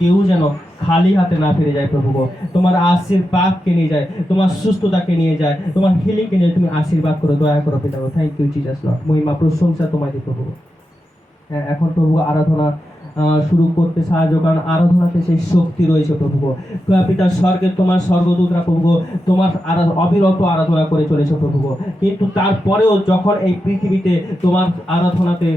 কেউ যেন খালি হাতে না ফিরে যায় প্রভু গো। তোমার আশীর্বাদকে নিয়ে যায়, তোমার সুস্থতাকে নিয়ে যায়, তোমার হিলিংকে নিয়ে তুমি আশীর্বাদ করো, দয়া করো পিতা গো। Thank you Jesus Lord. মহিমা প্রশংসা তোমায় দিই প্রভু গো। হ্যাঁ, এখন প্রভু আরাধনা শুরু করতে সাহায্য, কারণ আরাধনাতে সেই শক্তি রয়েছে প্রভু গো। পিতা স্বর্গের তোমার স্বর্গদূতরা প্রভু গো তোমার অবিরত আরাধনা করে চলেছে প্রভু গো। কিন্তু তারপরেও যখন এই পৃথিবীতে তোমার আরাধনাতে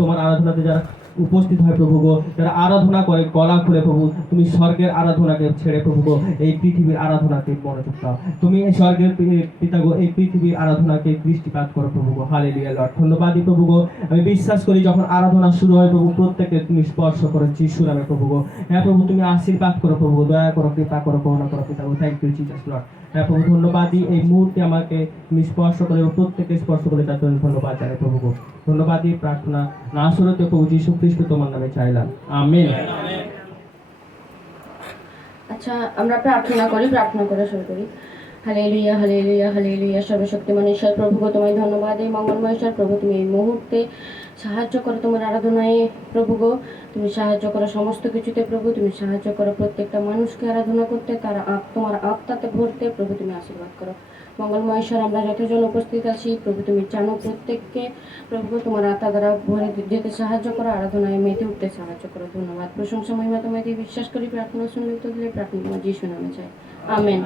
তোমার আরাধনাতে যারা উপস্থিত হয় প্রভু গো, যারা আরাধনা করে গলা খুলে প্রভু, তুমি স্বর্গের আরাধনাকে ছেড়ে প্রভু গো এই পৃথিবীর আরাধনাকে মনোযোগ দাও। তুমি এই স্বর্গের পিতা গো এই পৃথিবীর আরাধনাকে দৃষ্টিপাত করো প্রভু গো। Hallelujah Lord. ধন্যবাদই প্রভু গো। আমি বিশ্বাস করি যখন আরাধনা শুরু হয় প্রভু, প্রত্যেককে তুমি স্পর্শ করো যিশুর নামে প্রভু গো। হ্যাঁ প্রভু, তুমি আশীর্বাদ করো প্রভু, দয়া করো, কৃপা করো, করুণা করো পিতা গো। Thank you Jesus Lord. হ্যাঁ প্রভু, ধন্যবাদই এই মুহূর্তে আমাকে তুমি স্পর্শ করে, প্রত্যেককে স্পর্শ করে তার জন্য ধন্যবাদ জানাই প্রভু গো। ধন্যবাদই প্রার্থনা নাসরতে প্রভু যীশু খ্রিস্ট তোমার নামে চাইলাম, আমেন। আচ্ছা, আমরা প্রার্থনা করি, প্রার্থনা করে শুরু করি। Hallelujah, hallelujah, hallelujah. সর্বশক্তিমান ঈশ্বর প্রভু গো, তোমায় ধন্যবাদ। এই মঙ্গলময় ঈশ্বর প্রভু, তুমি এই মুহূর্তে সাহায্য করো তোমার আরাধনায় প্রভু গো। তুমি সাহায্য করো সমস্ত কিছুতে প্রভু, তুমি সাহায্য করো প্রত্যেকটা মানুষকে আরাধনা করতে, তারা তোমার আত্মাতে ভরতে প্রভু, তুমি আশীর্বাদ করো। মঙ্গলময় ঈশ্বর, আমরা যতজন উপস্থিত আছি প্রভু, তুমি জানো প্রত্যেককে প্রভু তোমার আত্মা দ্বারা ভরে যেতে সাহায্য করো, আরাধনায় মেতে উঠতে সাহায্য করো। ধন্যবাদ, প্রশংসা, মহিমা তোমাকে বিশ্বাস করি। প্রার্থনা শুনলে উত্তর দিলে প্রার্থনা তোমার যিশু নামে চাই, আমেন।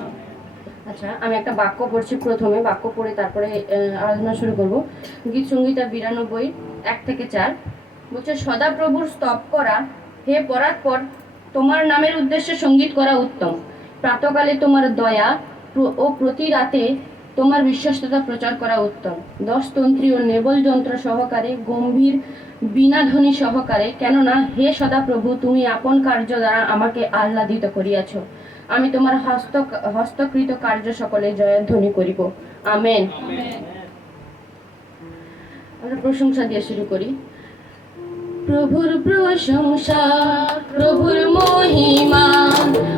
আচ্ছা, আমি একটা বাক্য পড়ছি, প্রথমে বাক্য পড়ে তারপরে আলোচনা শুরু করব। গীত সংহিতা 92 1-4 বলছে, সদাপ্রভুর স্তব করা, হে পরাৎপর, তোমার নামের উদ্দেশ্যে সঙ্গীত করা উত্তম। প্রাতকালে তোমার দয়া ও প্রতি রাতে তোমার বিশ্বস্ততা প্রচার করা উত্তম। 10 তন্ত্রী ও নেবল যন্ত্র সহকারে, গম্ভীর বীণাধ্বনি সহকারে, কেননা হে সদাপ্রভু, তুমি আপন কার্য দ্বারা আমাকে আহ্লাদিত করিয়াছ। আমি তোমার হস্তকৃত কার্য সকলে জয়ধ্বনি করিব, আমেন। আমরা প্রশংসা দিয়ে শুরু করি। প্রভুর প্রশংসা, প্রভুর মহিমা,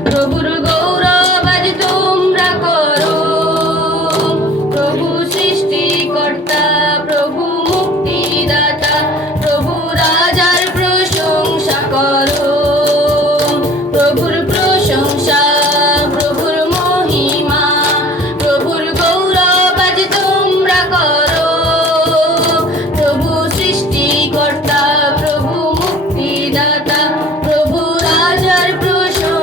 প্রভুর গৌরব আজ তোমরা করো। প্রভু সৃষ্টিকর্তা, প্রভু মুক্তিদাতা, প্রভু রাজার প্রশংসা করো। প্রভুর প্রশংসা, প্রভুর মহিমা, প্রভুর গৌরব আজ তোমরা করো। প্রভু সৃষ্টিকর্তা, প্রভু মুক্তিদাতা, প্রভু রাজার প্রশংসা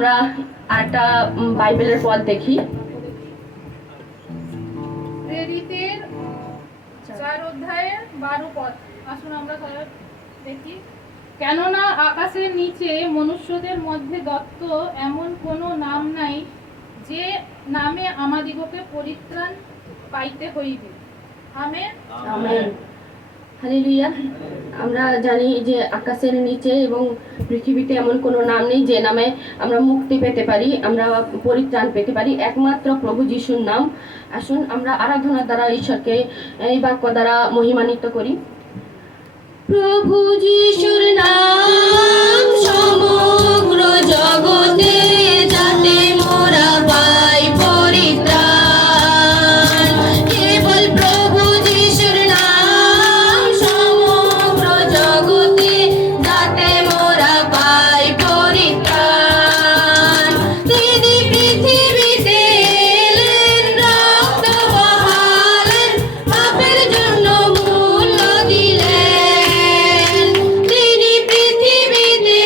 আমরা আরেকটা বাইবেলের পদ দেখি। প্রেরিতের 4 অধ্যায়ের 12 পদ। আসুন আমরা সবাই দেখি। কেননা আকাশের নিচে মনুষ্যদের মধ্যে দত্ত এমন কোনো নাম নাই, যে নামে আমাদিগকে পরিত্রাণ পাইতে হইবে। আমেন। আমেন। হালেলুয়া। আমরা জানি যে আকাশের নিচে এবং পৃথিবীতে এমন কোনো নাম নেই যে নামে আমরা মুক্তি পেতে পারি, আমরা পরিত্রাণ পেতে পারি, একমাত্র প্রভু যিশুর নাম। আসুন আমরা আরাধনার দ্বারা ঈশ্বরকে এই বাক্য দ্বারা মহিমান্বিত করি। প্রভু যিশুর নাম সমগ্র জগতে যাতে মোরা পাই পরিত্রাণ। কেবল প্রভু যিশুর নাম সমগ্র জগতে যাতে মোরা পাই পরিত্রাণ। তিনি পৃথিবীতে এলেন, রক্ত বহালেন, পাপের জন্য মূল্য দিলেন। তিনি পৃথিবীতে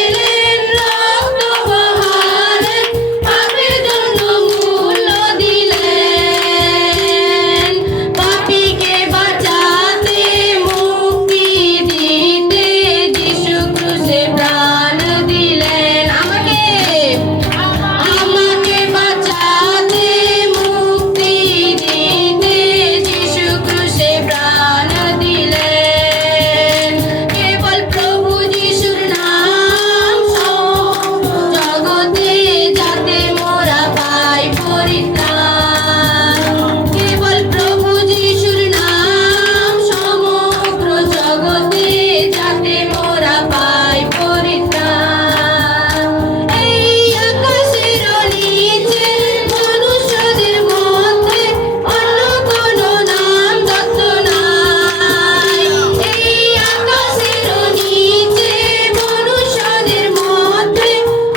এলেন, রক্ত বহালেন, পাপের জন্য মূল্য দিলেন। পাপীকে বাঁচাতে, মুক্তি দিতে যিশু ক্রুশে প্রাণ দিলেন। আমাকে বাঁচাতে, মুক্তি দিতে যিশু ক্রুশে প্রাণ দিলেন। কেবল প্রভু যিশুর নাম জগতে যাতে মোরা পাই পরিত্রাণ। কেবল প্রভু যিশুর নাম সমগ্র জগতে যাতে মোরা পাই পরিত্রাণ। এই আকাশের নিচে মনুষ্যদের মধ্যে অন্য কোনো নাম দত্ত নাই। এই আকাশের নিচে মনুষ্যদের মধ্যে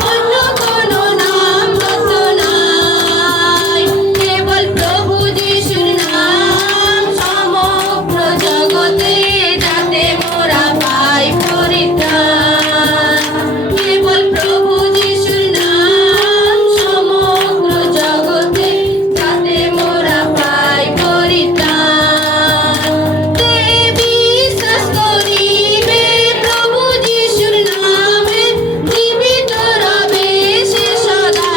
অন্য কোনো নাম দত্ত নাই। কেবল প্রভু যিশুর নাম সমগ্র জগতে যাতে মোরা পাই পরিত্রাণ। কেবল প্রভু যিশুর নাম সমগ্র জগতে যাতে মোরা পাই পরিত্রাণ। বিশ্বাস করিবে প্রভু যিশুর নামে, জীবিত রবে সে সদা।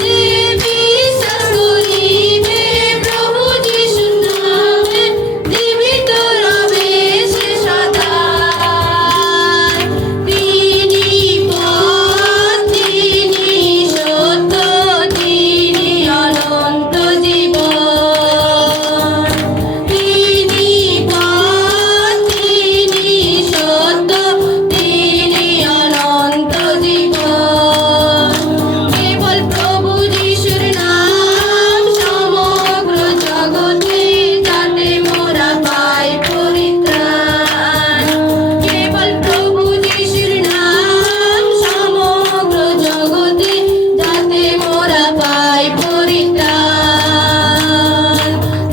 বিশ্বাস করিবে প্রভু যিশুর নামে, জীবিত রবে সে সদা। তিনি পথ, তিনি সত্য, তিনি অনন্ত জীবন। তিনি পথ, তিনি সত্য, তিনি অনন্ত জীবন। কেবল প্রভু যিশুর নাম সমগ্র জগতে যাতে মোরা পাই পরিত্রাণ। কেবল প্রভু যিশুর নাম সমগ্র জগতে যাতে মোরা পাই পরিত্রাণ।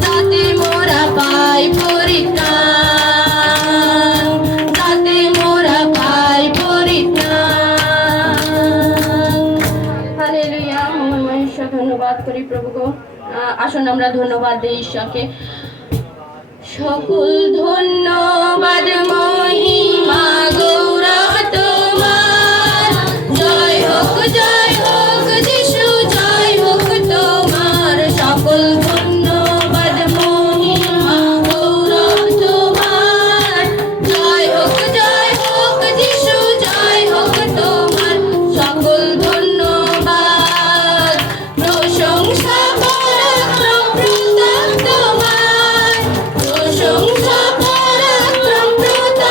যাতে মোরা পাই পরিত্রাণ। যাতে মোরা পাই পরিত্রাণ। হালেলুয়া। মহান ঈশ্বর, ধন্যবাদ করি প্রভুকে। আসুন আমরা ধন্যবাদ দিই ঈশ্বরকে। সকল ধন্যবাদ, মহিমা, গৌরব তোমার। জয় হোক যিশু, জয় হোক তোমার। সকল ধন্যবাদ, মহিমা, গৌরব তোমার। জয় হোক যিশু, জয় হোক তোমার। সকল ধন্যবাদ, প্রশংসা, পরাক্রম, প্রতাপ তোমার। প্রশংসা, পরাক্রম, প্রতাপ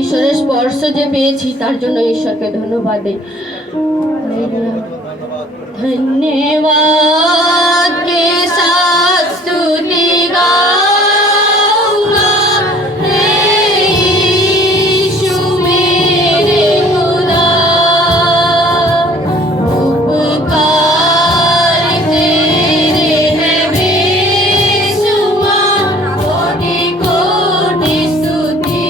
ঈশ্বরের স্পর্শ যে পেয়েছি তার জন্য ঈশ্বরকে ধন্যবাদ দিই। धन्यवाद के साथ स्तुति गाऊंगा, हे यीशु मेरे खुदा। उपकार तेरे हैं बेशुमार, कोटि कोटि स्तुति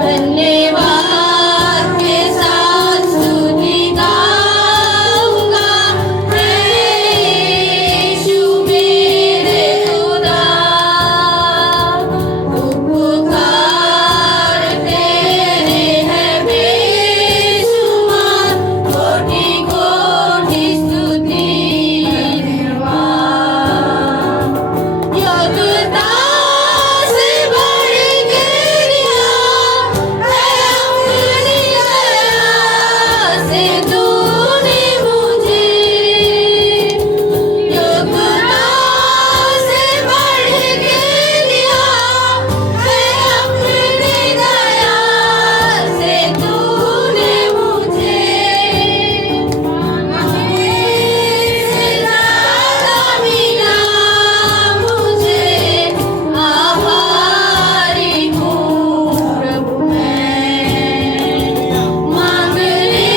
धन्यवाद के साथ स्तुति गाऊंगा, हे यीशु मेरे खुदा। उपकार तेरे हैं बेशुमार, कोटि कोटि स्तुति धन्यवाद। योग्यता से बढ़ के दिया है अपनी दया से तूने मुझे। योग्यता से बढ़ के दिया है अपनी दया से तूने मुझे। से ज्यादा मिला मुझे, आभारी हूँ प्रभु मैं। मांगने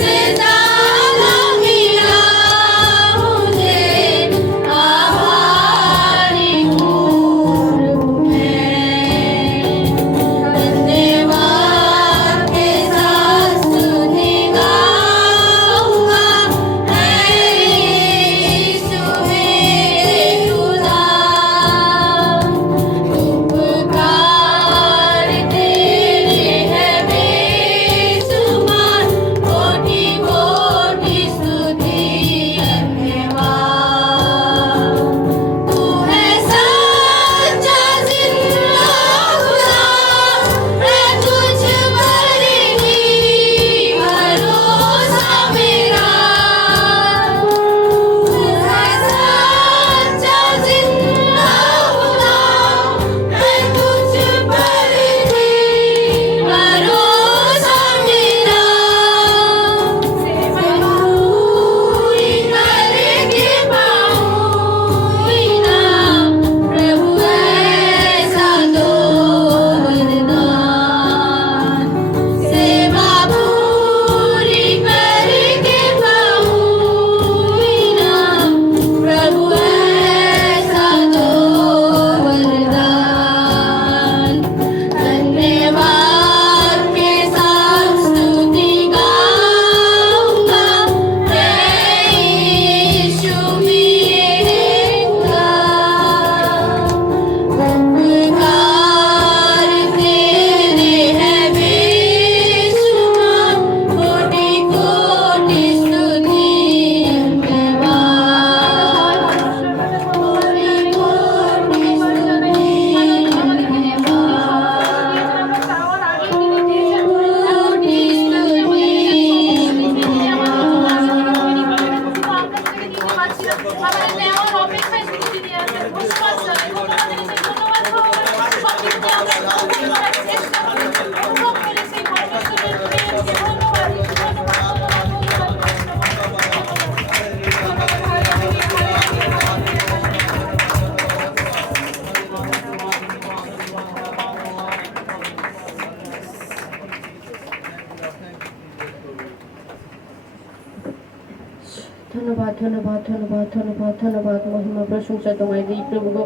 से ज्यादा मिला मुझे, आभारी हूँ प्रभु मैं। धन्यवाद के साथ स्तुति गाऊंगा, हे यीशु मेरे खुदा। उपकार तेरे हैं बेशुमार, कोटि कोटि स्तुति धन्यवाद। तू है सच्चा जिंदा खुदा, मैं तुझ पर ही भरोसा मेरा। तू है सच्चा जिंदा खुदा, मैं तुझ पर ही भरोसा मेरा। पूरी करके पाऊंगी ना प्रभु ऐसा तो वरदान। सेवा पूरी करके पाऊंगी ना प्रभु ऐसा तो वरदान। धन्यवाद के साथ स्तुति गाऊंगा, हे यीशु मेरे खुदा। उपकार तेरे हैं बेशुमार, कोटि कोटि स्तुति धन्यवाद। कोटि कोटि स्तुति ধন্যবাদ ধন্যবাদ ধন্যবাদ ধন্যবাদ ধন্যবাদ। মহিমা প্রশংসা তোমায় দিই প্রভু গো।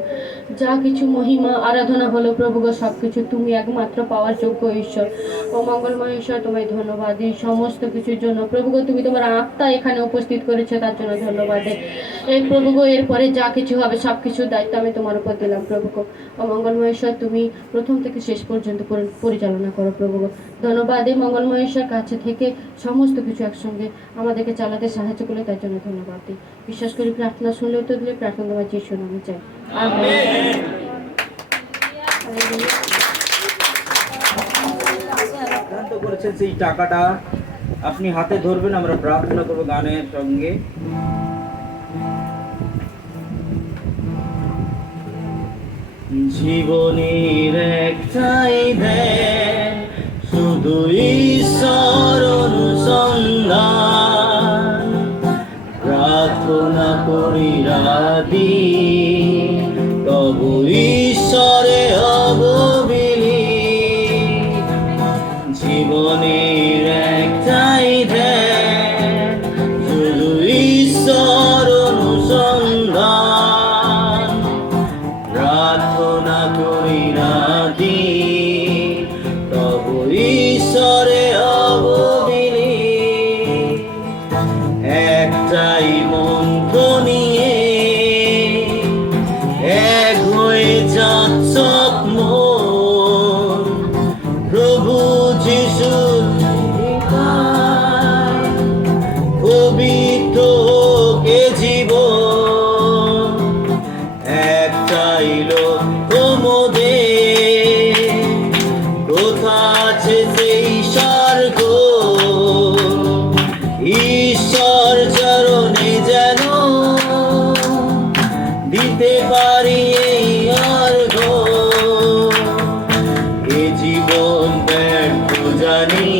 যা কিছু মহিমা আরাধনা হলো প্রভু গো, সব কিছু তুমি একমাত্র পাওয়ার যোগ্য ঈশ্বর ও মঙ্গলময় ঈশ্বর। তোমায় ধন্যবাদ এই সমস্ত কিছুর জন্য প্রভু গো। তুমি তোমার আত্মা এখানে উপস্থিত করেছো তার জন্য ধন্যবাদ দিই। এই প্রভু গো, এরপরে যা কিছু হবে সব কিছুর দায়িত্ব আমি তোমার উপর দিলাম প্রভু গো। ও মঙ্গলময় ঈশ্বর, তুমি প্রথম থেকে শেষ পর্যন্ত পরিচালনা করো প্রভু গো। ধন্যবাদ এই মঙ্গলময় ঈশ্বর, কাছে থেকে সমস্ত কিছু একসঙ্গে আমাদেরকে চালাতে সাহায্য করলে তার জন্য ধন্যবাদ দিই। বিশ্বাস করি প্রার্থনা শুনলে উত্তর দিলে প্রার্থনা তোমার যিশু নামে চাই, আমেন। সিদ্ধান্ত করেছেন সেই টাকাটা আপনি হাতে ধরবেন, আমরা প্রার্থনা করবো গানের সঙ্গে। জীবনের একটাই ধ্যান, শুধু ঈশ্বর অনুসন্ধান। প্রার্থনা করি রাতি, তবু ঈশ্বরে অববিলি। জীবনের একটাই ধ্যান, শুধু ঈশ্বর অনুসন্ধান। প্রার্থনা করি রাতি, তবু ঈশ্বরে অববিলি। একটাই মন্ত্র নিয়ে এক হয়ে যাচ্ছ মন, প্রভু যিশুর কৃপায় পবিত্র হোক এ জীবন। একটাই লক্ষ্য মোদের, কোথা আছে সেই স্বর্গ, ঈশ্বর চরণে যেন দিতে পারি এই অর্ঘ। এ জীবন ব্যর্থ জানি,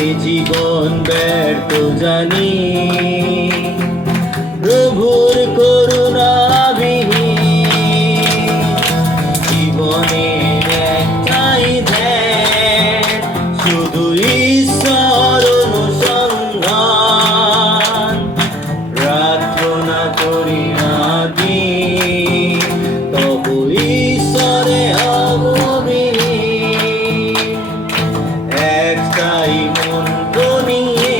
এ জীবন ব্যর্থ জানি, প্রভুর করুণা বিহীন। জীবনের একটাই ধ্যান, শুধু ঈশ্বর অনুসন্ধান। প্রার্থনা করি রাতি, তবু ঈশ্বরে অববিলি। একটাই মন্ত্র নিয়ে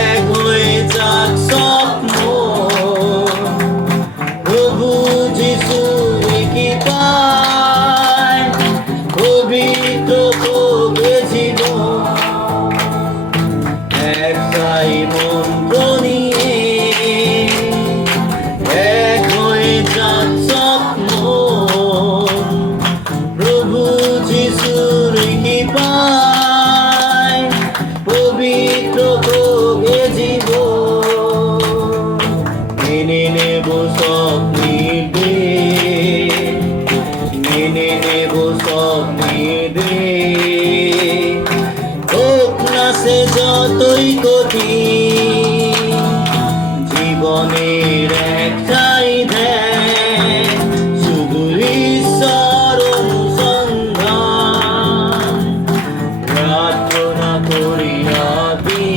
এক হয়ে যাক স্বপ্ন, প্রভু যিশুর কৃপায় পবিত্র হোক এ জীবন। একটাই মন্ত্র নিয়ে এক হয়ে যাক স্বপ্ন, প্রভু যিশুর কৃপায় পবিত্র হোক এ জীবন। মেনে নেব সব নির্দেশ, মেনে নেব সব নির্দেশ, হোক না সে যতই কঠিন। জীবনের একটাই ধ্যান, শুধু ঈশ্বর অনুসন্ধান। প্রার্থনা করি রাতি,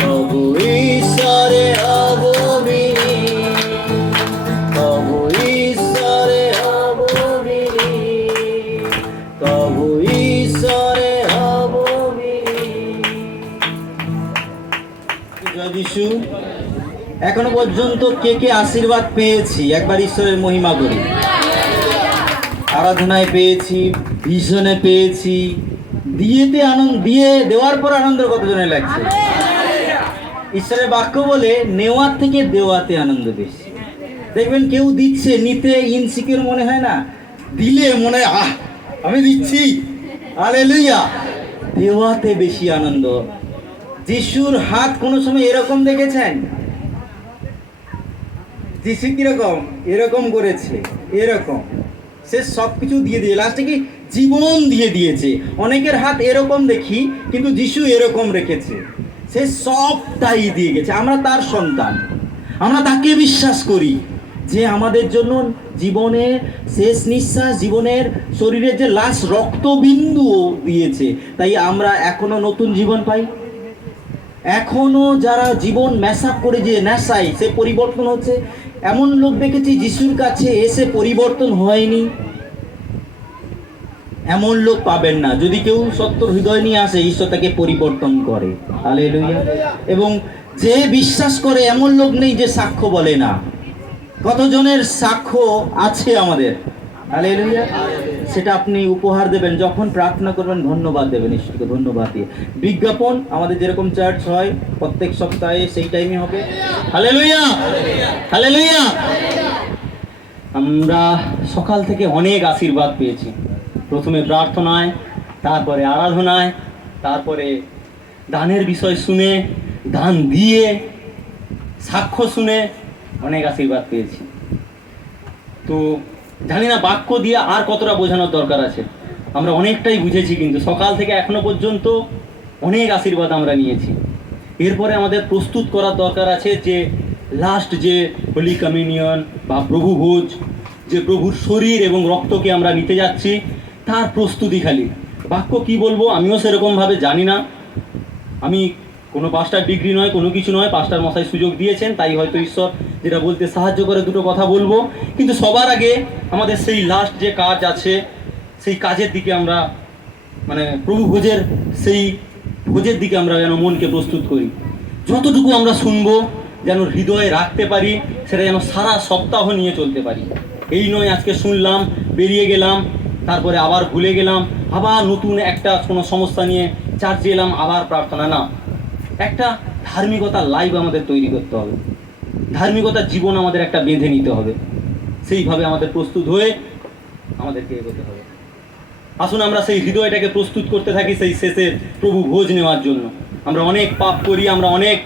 তবু ঈশ্বরে অববিলি, তবু ঈশ্বরে অববিলি, তবু ঈশ্বরে অববিলি। জয় যিশু। এখনো পর্যন্ত কে কে আশীর্বাদ পেয়েছি একবার ঈশ্বরের মহিমা করি। আরাধনায় পেয়েছি, ভিশনে পেয়েছি, দিয়েতে আনন্দ, দিয়ে দেওয়ার পর আনন্দ কতজনে লাগছে। ঈশ্বরের বাক্য বলে নেওয়ার থেকে দেওয়াতে আনন্দ বেশি। দেখবেন কেউ দিচ্ছে, নিতে ইনসিকিউর মনে হয় না, দিলে মনে হয় আহ আমি দিচ্ছি, হালেলুয়া। দেওয়াতে বেশি আনন্দ। যিশুর হাত কোনো সময় এরকম দেখেছেন? যিশু কিরকম? এরকম করেছে, এরকম। সে সব কিছু দিয়ে দিয়ে লাস্টে কি জীবন দিয়ে দিয়েছে। অনেকের হাত এরকম দেখি, কিন্তু যিশু এরকম রেখেছে, সে সবটাই দিয়ে গেছে। আমরা তার সন্তান, আমরা তাকে বিশ্বাস করি যে আমাদের জন্য জীবনের শেষ নিঃশ্বাস, জীবনের শরীরের যে লাস্ট রক্তবিন্দু দিয়েছে, তাই আমরা এখনো নতুন জীবন পাই। এখনো যারা জীবন ম্যাশআপ করে যে নেশায় সে পরিবর্তন হচ্ছে, এমন লোক দেখেছি যিশুর কাছে এসে পরিবর্তন হয়নি। এমন লোক পাবেন না। যদি কেউ সত্য হৃদয় নিয়ে আসে, ঈশ্বর তাকে পরিবর্তন করে। হালেলুয়া। এবং যে বিশ্বাস করে এমন লোক নেই যে সাক্ষ্য বলে না। কতজনের সাক্ষ্য আছে আমাদের? হালেলুয়া। সেটা আপনি উপহার দেবেন যখন প্রার্থনা করবেন, ধন্যবাদ দেবেন ঈশ্বরকে, ধন্যবাদ দিয়ে। বিজ্ঞাপন আমাদের যেরকম চার্চ হয় প্রত্যেক সপ্তাহে, সেই টাইমে হবে। Hallelujah, hallelujah. আমরা সকাল থেকে অনেক আশীর্বাদ পেয়েছি। প্রথমে প্রার্থনায়, তারপরে আরাধনায়, তারপরে দানের বিষয় শুনে, দান দিয়ে, সাক্ষ্য শুনে অনেক আশীর্বাদ পেয়েছি। তো জানি না বাক্য দিয়ে আর কতটা বোঝানোর দরকার আছে, আমরা অনেকটাই বুঝেছি, কিন্তু সকাল থেকে এখনো পর্যন্ত অনেক আশীর্বাদ আমরা নিয়েছি। এরপরে আমাদের প্রস্তুত করার দরকার আছে যে লাস্ট যে হোলি কমিউনিয়ন বা প্রভু ভোজ, যে প্রভুর শরীর এবং রক্তকে আমরা নিতে যাচ্ছি, তার প্রস্তুতি খালি। বাক্য কি বলবো আমিও সেরকমভাবে জানি না, আমি কোনো পাস্টার ডিগ্রি নয়, কোনো কিছু নয়, পাস্টার মশাই সুযোগ দিয়েছেন, তাই হয়তো ঈশ্বর যেটা বলতে সাহায্য করে দুটো কথা বলবো। কিন্তু সবার আগে আমাদের সেই লাস্ট যে কাজ আছে, সেই কাজের দিকে আমরা মানে প্রভু ভোজের সেই ভোজের দিকে আমরা যেন মনকে প্রস্তুত করি। যতটুকু আমরা শুনবো যেন হৃদয়ে রাখতে পারি, সেটা যেন সারা সপ্তাহ নিয়ে চলতে পারি। এই নয় আজকে শুনলাম, বেরিয়ে গেলাম, তারপরে আবার ভুলে গেলাম, আবার নতুন একটা কোনো সমস্যা নিয়ে চার্চে এলাম, আবার প্রার্থনা। না, একটা ধার্মিকতার লাইফ আমাদের তৈরি করতে হবে, ধার্মিকতার জীবন আমাদের একটা বেঁধে নিতে হবে, সেইভাবে আমাদের প্রস্তুত হয়ে আমাদেরকে এগোতে হবে। আসুন আমরা সেই হৃদয়টাকে প্রস্তুত করতে থাকি সেই শেষে প্রভু ভোজ নেওয়ার জন্য। আমরা অনেক পাপ করি, আমরা অনেক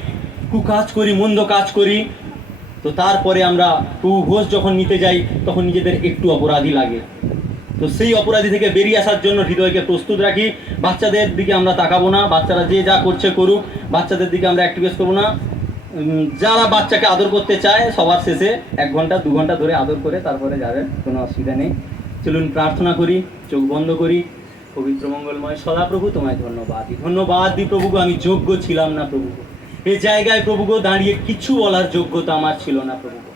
কুকাজ করি, মন্দ কাজ করি, তো তারপরে আমরা প্রভু ভোজ যখন নিতে যাই তখন নিজেদের একটু অপরাধী লাগে। তো সেই অপরাধী থেকে বেরিয়ে আসার জন্য হৃদয়কে প্রস্তুত রাখি। বাচ্চাদের দিকে আমরা তাকাবো না, বাচ্চারা যে যা করছে করুক, বাচ্চাদের দিকে আমরা অ্যাক্টিভেট করবো না। যারা বাচ্চাকে আদর করতে চায় সবার শেষে 1 ঘন্টা 2 ঘন্টা ধরে আদর করে তারপরে যাবেন, কোনো অসুবিধা নেই। চলুন প্রার্থনা করি, চোখ বন্ধ করি। পবিত্র মঙ্গলময় সদাপ্রভু, তোমায় ধন্যবাদ দিই প্রভুগো, আমি যোগ্য ছিলাম না প্রভুগো, এই জায়গায় প্রভুগো দাঁড়িয়ে কিছু বলার যোগ্যতা আমার ছিল না প্রভুগো,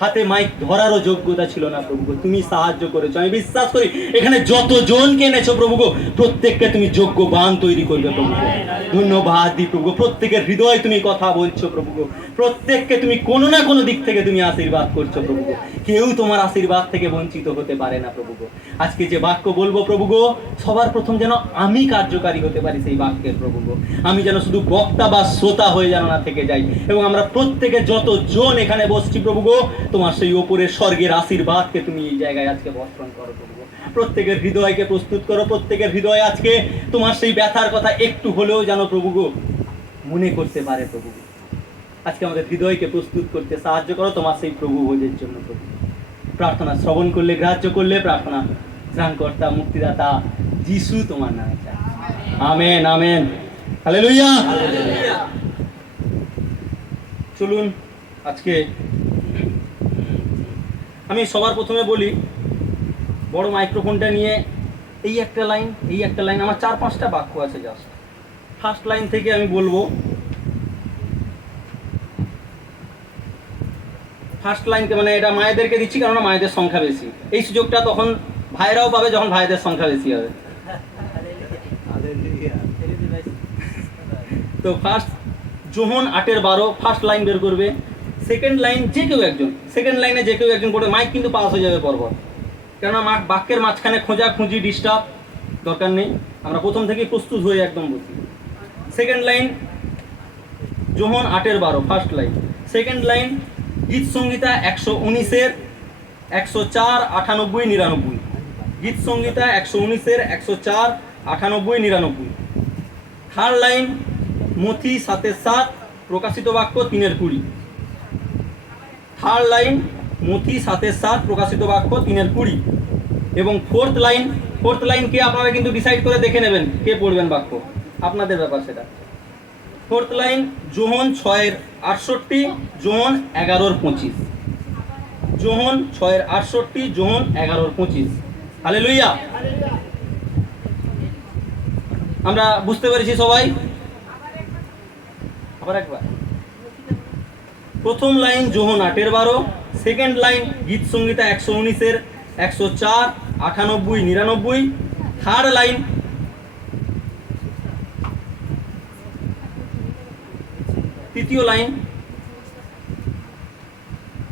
হাতে মাইক ধরারও যোগ্যতা ছিল না প্রভুগো, তুমি সাহায্য করেছো। আমি বিশ্বাস করি এখানে যতজনকে এনেছো প্রভুগো, প্রত্যেককে তুমি যোগ্যবান তৈরি করবে প্রভুগো। ধন্যবাদ দিই প্রভুগো, প্রত্যেকের হৃদয় তুমি কথা বলছো প্রভুগো, প্রত্যেককে তুমি কোনো না কোনো দিক থেকে তুমি আশীর্বাদ করছো প্রভুগো, কেউ তোমার আশীর্বাদ থেকে বঞ্চিত হতে পারে না প্রভুগো। আজকে যে বাক্য বলবো প্রভুগো, সবার প্রথম যেন আমি কার্যকারী হতে পারি সেই বাক্যের প্রভুগো, আমি যেন শুধু বক্তা বা শ্রোতা হয়ে যেন না থেকে যাই। এবং আমরা প্রত্যেকে যতজন এখানে বসছি প্রভুগো, তোমার সেই ওপরের স্বর্গের আশীর্বাদকে তুমি এই জায়গায় আজকে বর্ষণ করো প্রভুগো। প্রত্যেকের হৃদয়কে প্রস্তুত করো, প্রত্যেকের হৃদয় আজকে তোমার সেই ব্যথার কথা একটু হলেও যেন প্রভুগো মনে করতে পারে প্রভুগো। আজকে আমাদের হৃদয়কে প্রস্তুত করতে সাহায্য করো তোমার সেই প্রভু ভোজের জন্য প্রভু। প্রার্থনা শ্রবণ করলে, গ্রাহ্য করলে, প্রার্থনা ত্রাণকর্তা মুক্তিদাতা যিশু তোমার নামে চাই, আমেন আমেন, হালেলুয়া। চলুন আজকে আমি সবার প্রথমে বলি, বড় মাইক্রোফোনটা নিয়ে এই একটা লাইন, আমার 4-5টা বাক্য আছে জাস্ট। ফার্স্ট লাইন থেকে আমি বলবো, ফার্স্ট লাইনকে মানে এটা মায়েদেরকে দিচ্ছি, কারণ মায়েদের সংখ্যা বেশি। এই সুযোগটা তখন ভাইরাও পাবে যখন ভাইদের সংখ্যা বেশি হবে। তো ফার্স্ট যোহন 8:12 ফার্স্ট লাইন বের করবে, সেকেন্ড লাইন যে কেউ একজন, সেকেন্ড লাইনে যে কেউ একজন পড়বে, মাইক কিন্তু পাস হয়ে যাবে পরপর, কেননা বাক্যের মাঝখানে খোঁজাখুঁজি ডিস্টার্ব দরকার নেই, আমরা প্রথম থেকেই প্রস্তুত হয়ে একদম বসি। সেকেন্ড লাইন যোহন 8:12 ফার্স্ট লাইন। সেকেন্ড লাইন গীত সংহিতা 119-এর 104, 98, 99। গীত সংহিতা 119-এর 104, 98, 99। থার্ড লাইন মথি 7:7 প্রকাশিত বাক্য 3:20। থার্ড লাইন মথি 7:7 প্রকাশিত বাক্য 3:20। এবং ফোর্থ লাইন কে আপনারা কিন্তু ডিসাইড করে দেখে নেবেন কে পড়বেন বাক্য, আপনাদের ব্যাপার সেটা। ফোর্থ লাইন যোহন 6:68, যোহন 11:25। যোহন 6:68, যোহন 11:25। হালেলুয়া। আমরা বুঝতে পেরেছি সবাই? আবার একবার। প্রথম লাইন যোহন 8:12, সেকেন্ড লাইন গীত সংহিতা 119-এর 104, 98, 99। থার্ড লাইন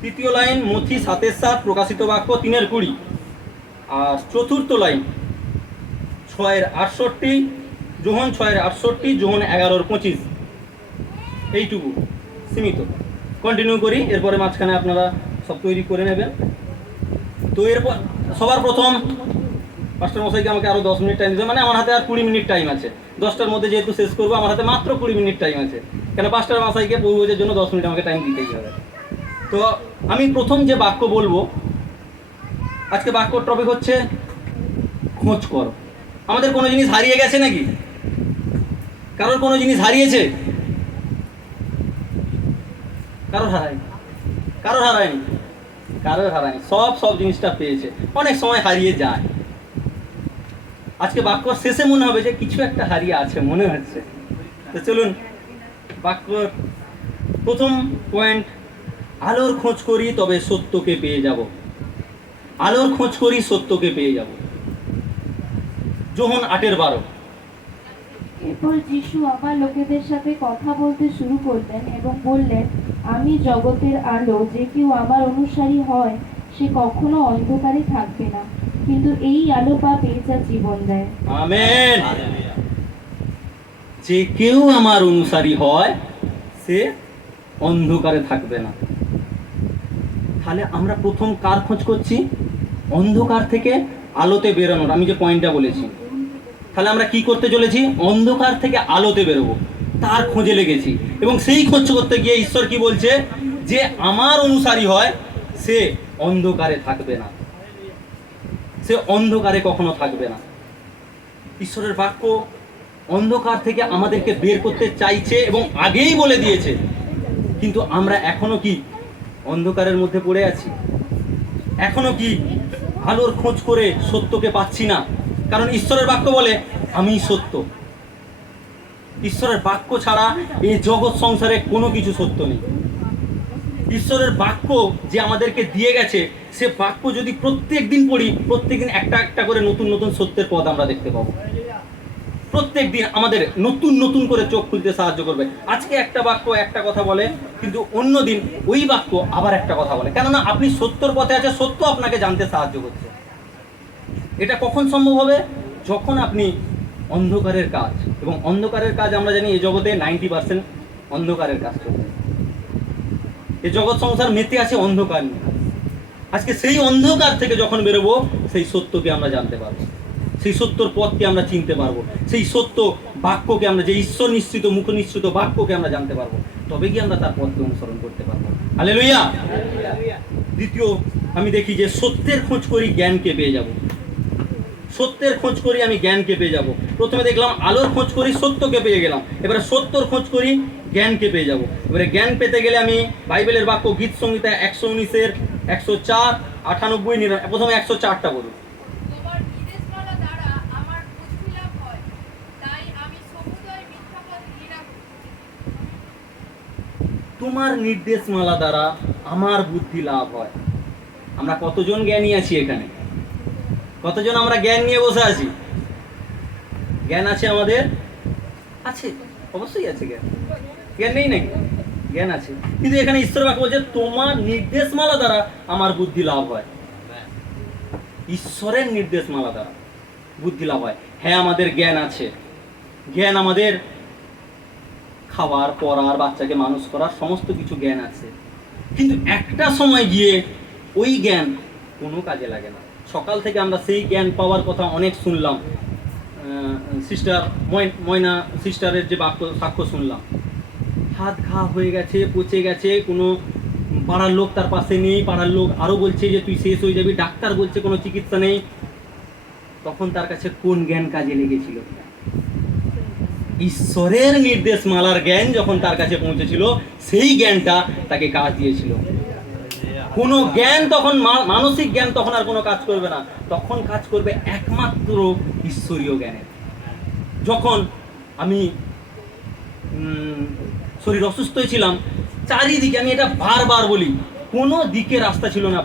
তৃতীয় লাইন মথি 7:7 প্রকাশিত বাক্য 3:20। আর চতুর্থ লাইন 6:68, যোহন 6:68, যোহন 11:25। এইটুকু সীমিত। কন্টিনিউ করি, এরপরে মাঝখানে আপনারা সব তৈরি করে নেবেন। তো এরপর সবার প্রথম পাঁচটার মশাইকে আমাকে আরও 10 মিনিট টাইম দিতে, মানে আমার হাতে আর 20 মিনিট টাইম আছে। 10টার মধ্যে যেহেতু শেষ করবো, আমার হাতে মাত্র 20 মিনিট টাইম আছে, কেন পাঁচটার মশাইকে পৌঁছার জন্য 10 মিনিট আমাকে টাইম দিতেই হবে। তো আমি প্রথম যে বাক্য বলবো, আজকে বাক্যর টপিক হচ্ছে খোঁজ করো। আমাদের কোনো জিনিস হারিয়ে গেছে নাকি? কারোর কোনো জিনিস হারিয়েছে? কারোর হারায়নি, কারোর হারায়নি, কারোর হারায়নি। সব জিনিসটা পেয়েছে। অনেক সময় হারিয়ে যায়। আজকে বাক্যর শেষে মনে হবে যে কিছু একটা হারিয়ে আছে মনে হচ্ছে। তো চলুন বাক্যর প্রথম পয়েন্ট, আলোর খোঁজ করি তবে সত্যকে পেয়ে যাব। আলোর খোঁজ করি সত্যকে পেয়ে যাব। যোহন 8:12। এরপর যিশু আবার লোকেদের সাথে কথা বলতে শুরু করলেন এবং বললেন, আমি জগতের আলো, যে কেউ আমার অনুসারী হয় সে কখনো অন্ধকারে থাকবে না, কিন্তু এই আলো পাবে যা জীবন দেয়। আমেন। যে কেউ আমার অনুসারী হয় সে অন্ধকারে থাকবে না। তাহলে আমরা প্রথম কার খোঁজ করছি? অন্ধকার থেকে আলোতে বেরোনোর। আমি যে পয়েন্টটা বলেছি, তাহলে আমরা কি করতে চলেছি? অন্ধকার থেকে আলোতে বেরোবো, তার খোঁজে লেগেছি। এবং সেই খোঁজ করতে গিয়ে ঈশ্বর কি বলছে? যে আমার অনুসারী হয় সে অন্ধকারে থাকবে না, সে অন্ধকারে কখনো থাকবে না। ঈশ্বরের বাক্য অন্ধকার থেকে আমাদেরকে বের করতে চাইছে এবং আগেই বলে দিয়েছে, কিন্তু আমরা এখনো কি অন্ধকারের মধ্যে পড়ে আছি? এখনো কি আলোর খোঁজ করে সত্যকে পাচ্ছি না? কারণ ঈশ্বরের বাক্য বলে আমি সত্য। ঈশ্বরের বাক্য ছাড়া এই জগৎ সংসারে কোনো কিছু সত্য নেই। ঈশ্বরের বাক্য যে আমাদেরকে দিয়ে গেছে, সে বাক্য যদি প্রত্যেক দিন পড়ি, প্রত্যেক দিন একটা একটা করে নতুন নতুন সত্যের পথ আমরা দেখতে পাবো। প্রত্যেক দিন আমাদের নতুন নতুন করে চোখ খুলতে সাহায্য করবে। আজকে একটা বাক্য একটা কথা বলে, কিন্তু অন্য দিন ওই বাক্য আবার একটা কথা বলে। কেননা আপনি সত্যর পথে আছে, সত্য আপনাকে জানতে সাহায্য করছে। এটা কখন সম্ভব হবে? যখন আপনি অন্ধকারের কাজ, এবং অন্ধকারের কাজ আমরা জানি এই জগতে 90% অন্ধকারের কাজ চলছে। এই জগৎ সংসার মেতে আছে অন্ধকার নিয়ে। আজকে সেই অন্ধকার থেকে যখন বেরোবো, সেই সত্যকে আমরা জানতে পারবো, সেই সত্যর পথকে আমরা চিনতে পারবো, সেই সত্য বাক্যকে আমরা, যে ঈশ্বর নিশ্চিত মুখ নিশ্চিত বাক্যকে আমরা জানতে পারবো। তবে কি আমরা তার পথকে অনুসরণ করতে পারবো। হালেলুয়া। দ্বিতীয় আমি দেখি যে সত্যের খোঁজ করি জ্ঞানকে পেয়ে যাব। সত্যের খোঁজ করি আমি জ্ঞানকে পেয়ে যাব। প্রথমে দেখলাম আলোর খোঁজ করি সত্যকে পেয়ে গেলাম, এবারে সত্যর খোঁজ করি জ্ঞানকে পেয়ে যাব। এবারে জ্ঞান পেতে গেলে আমি বাইবেলের বাক্য গীত সংহিতা 119-এর 104, 98, 99, প্রথমে 104টা বলুন। তোমার নির্দেশমালা দ্বারা আমার বুদ্ধি লাভ হয়, তাই আমি সমুদয় মিথ্যা পথ ঘৃণা করি। তোমার নির্দেশমালা দ্বারা আমার বুদ্ধি লাভ হয়। আমরা কতজন জ্ঞানী আছি এখানে? কতজন আমরা জ্ঞান নিয়ে বসে আছি? জ্ঞান আছে আমাদের? আছে, অবশ্যই আছে জ্ঞান। জ্ঞান নেই নাকি? জ্ঞান আছে। কিন্তু এখানে ঈশ্বর বাক্য বলছে তোমার নির্দেশমালা দ্বারা আমার বুদ্ধি লাভ হয়। ঈশ্বরের নির্দেশমালা দ্বারা বুদ্ধি লাভ হয়। হ্যাঁ, আমাদের জ্ঞান আছে। জ্ঞান আমাদের খাওয়ার, পড়ার, বাচ্চাকে মানুষ করার সমস্ত কিছু জ্ঞান আছে। কিন্তু একটা সময় গিয়ে ওই জ্ঞান কোনো কাজে লাগে না। সকাল থেকে আমরা সেই জ্ঞান পাওয়ার কথা অনেক শুনলাম। সিস্টার ময়না সিস্টারের যে বাক্য সাক্ষ্য শুনলাম, হাত ঘা হয়ে গেছে, পচে গেছে, কোনো পাড়ার লোক তার পাশে নেই, পাড়ার লোক আরও বলছে যে তুই শেষ হয়ে যাবি, ডাক্তার বলছে কোনো চিকিৎসা নেই। তখন তার কাছে কোন জ্ঞান কাজে লেগেছিল? ঈশ্বরের নির্দেশমালার জ্ঞান যখন তার কাছে পৌঁছেছিল, সেই জ্ঞানটা তাকে কাজ দিয়েছিল। কোনো জ্ঞান তখন, মানসিক জ্ঞান তখন আর কোনো কাজ করবে না, তখন কাজ করবে একমাত্র ঈশ্বরীয় জ্ঞানের। যখন আমি শরীর অসুস্থই ছিলাম, চারিদিকে, আমি এটা বারবার বলি, কোনো দিকে রাস্তা ছিল না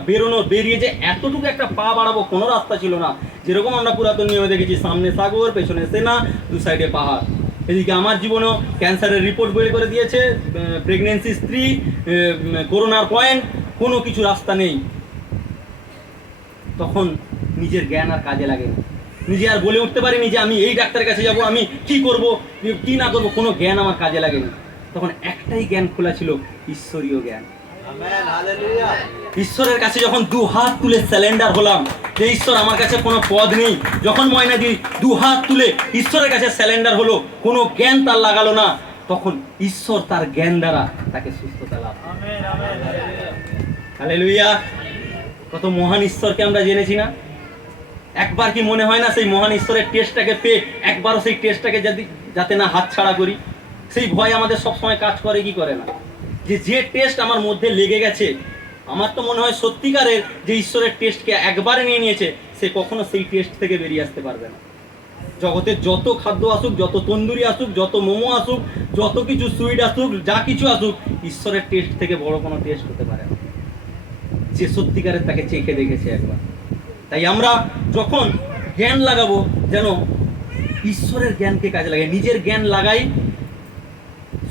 বেরিয়ে যে এতটুকু একটা পা বাড়াবো, কোনো রাস্তা ছিল না। যেরকম আমরা পুরাতন নিয়মে দেখেছি, সামনে সাগর, পেছনে সেনা, দু সাইডে পাহাড়। এদিকে আমার জীবনেও ক্যান্সারের রিপোর্ট বের করে দিয়েছে, প্রেগনেন্সি স্ত্রী, করোনার পয়েন্ট, কোনো কিছু রাস্তা নেই। তখন নিজের জ্ঞান আর কাজে লাগেনি, নিজে আর বলে উঠতে পারিনি যে আমি এই ডাক্তারের কাছে যাব, আমি কি করব কি না করব, কোনো জ্ঞান আমার কাজে লাগেনি। তখন একটাই জ্ঞান খোলা ছিল, ঈশ্বরীয় জ্ঞান। ঈশ্বরের কাছে যখন দু হাত তুলে স্যালেন্ডার হলাম যে ঈশ্বর আমার কাছে কোনো পদ নেই, যখন ময়নাদি দু হাত তুলে ঈশ্বরের কাছে স্যালেন্ডার হলো, কোনো জ্ঞান তার লাগালো না, তখন ঈশ্বর তার জ্ঞান দ্বারা তাকে সুস্থতা লাভ। হালেলুয়া। কত মহান ঈশ্বরকে আমরা জেনেছি না? একবার কি মনে হয় না সেই মহান ঈশ্বরের টেস্টটাকে পেয়ে একবারও সেই টেস্টটাকে যাতে না হাতছাড়া করি? সেই ভয় আমাদের সবসময় কাজ করে কি করে না? যে টেস্ট আমার মধ্যে লেগে গেছে, আমার তো মনে হয় সত্যিকারের যে ঈশ্বরের টেস্টকে একবারে নিয়ে নিয়েছে, সে কখনো সেই টেস্ট থেকে বেরিয়ে আসতে পারবে না। জগতের যত খাদ্য আসুক, যত তন্দুরি আসুক, যত মোমো আসুক, যত কিছু সুইট আসুক, যা কিছু আসুক, ঈশ্বরের টেস্ট থেকে বড় কোনো টেস্ট হতে পারে না, যে সত্যিকারের তাকে চেখে দেখেছে একবার। তাই আমরা যখন জ্ঞান লাগাবো, যেন ঈশ্বরের জ্ঞানকে কাজে লাগাই, নিজের জ্ঞান লাগাই,